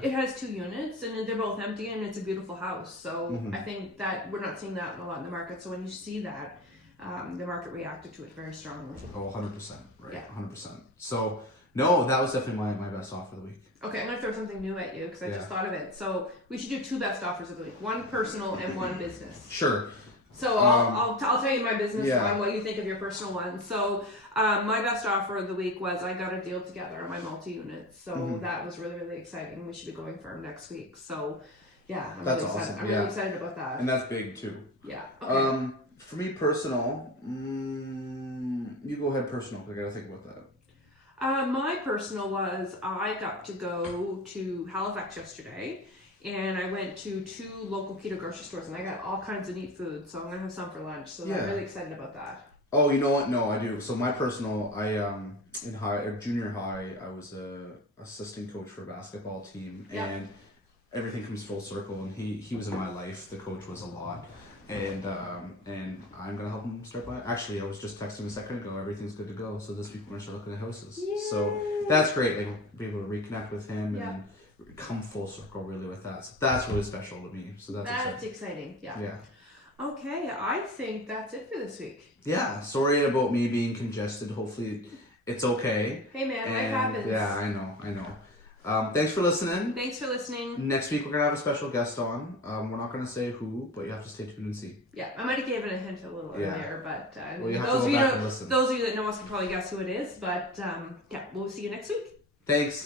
It has 2 units and they're both empty and it's a beautiful house. So I think that we're not seeing that a lot in the market. So when you see that, the market reacted to it very strongly. Oh, 100%, right? Yeah. 100%. So no, that was definitely my best offer of the week. Okay, I'm gonna throw something new at you because I just thought of it. So we should do 2 best offers of the week: one personal and one business. Sure. So I'll tell you my business one, what you think of your personal one. So my best offer of the week was I got a deal together on my multi-units. So that was really, really exciting. We should be going for them next week. So yeah, I'm really excited. Awesome. I'm really excited about that. And that's big too. Yeah. Okay. For me personal, you go ahead personal. I gotta think about that. My personal was I got to go to Halifax yesterday. And I went to 2 local keto grocery stores and I got all kinds of neat food. So I'm going to have some for lunch. So I'm really excited about that. Oh, you know what? No, I do. So my personal, in junior high, I was a assistant coach for a basketball team. Yeah. And everything comes full circle. And he was in my life. The coach was a lot. And I'm going to help him start buying. Actually, I was just texting a second ago. Everything's good to go. So this week we're going to start looking at houses. Yay. So that's great. Like, be able to reconnect with him and come full circle really with that. So that's really special to me. So that's exciting. Yeah. Okay, I think that's it for this week. Yeah. Sorry about me being congested. Hopefully it's okay. Hey man, life happens. Yeah, I know. Thanks for listening. Next week we're gonna have a special guest on. We're not gonna say who, but you have to stay tuned and see. Yeah, I might have given a hint a little earlier, but those of you that know us can probably guess who it is. But we'll see you next week. Thanks.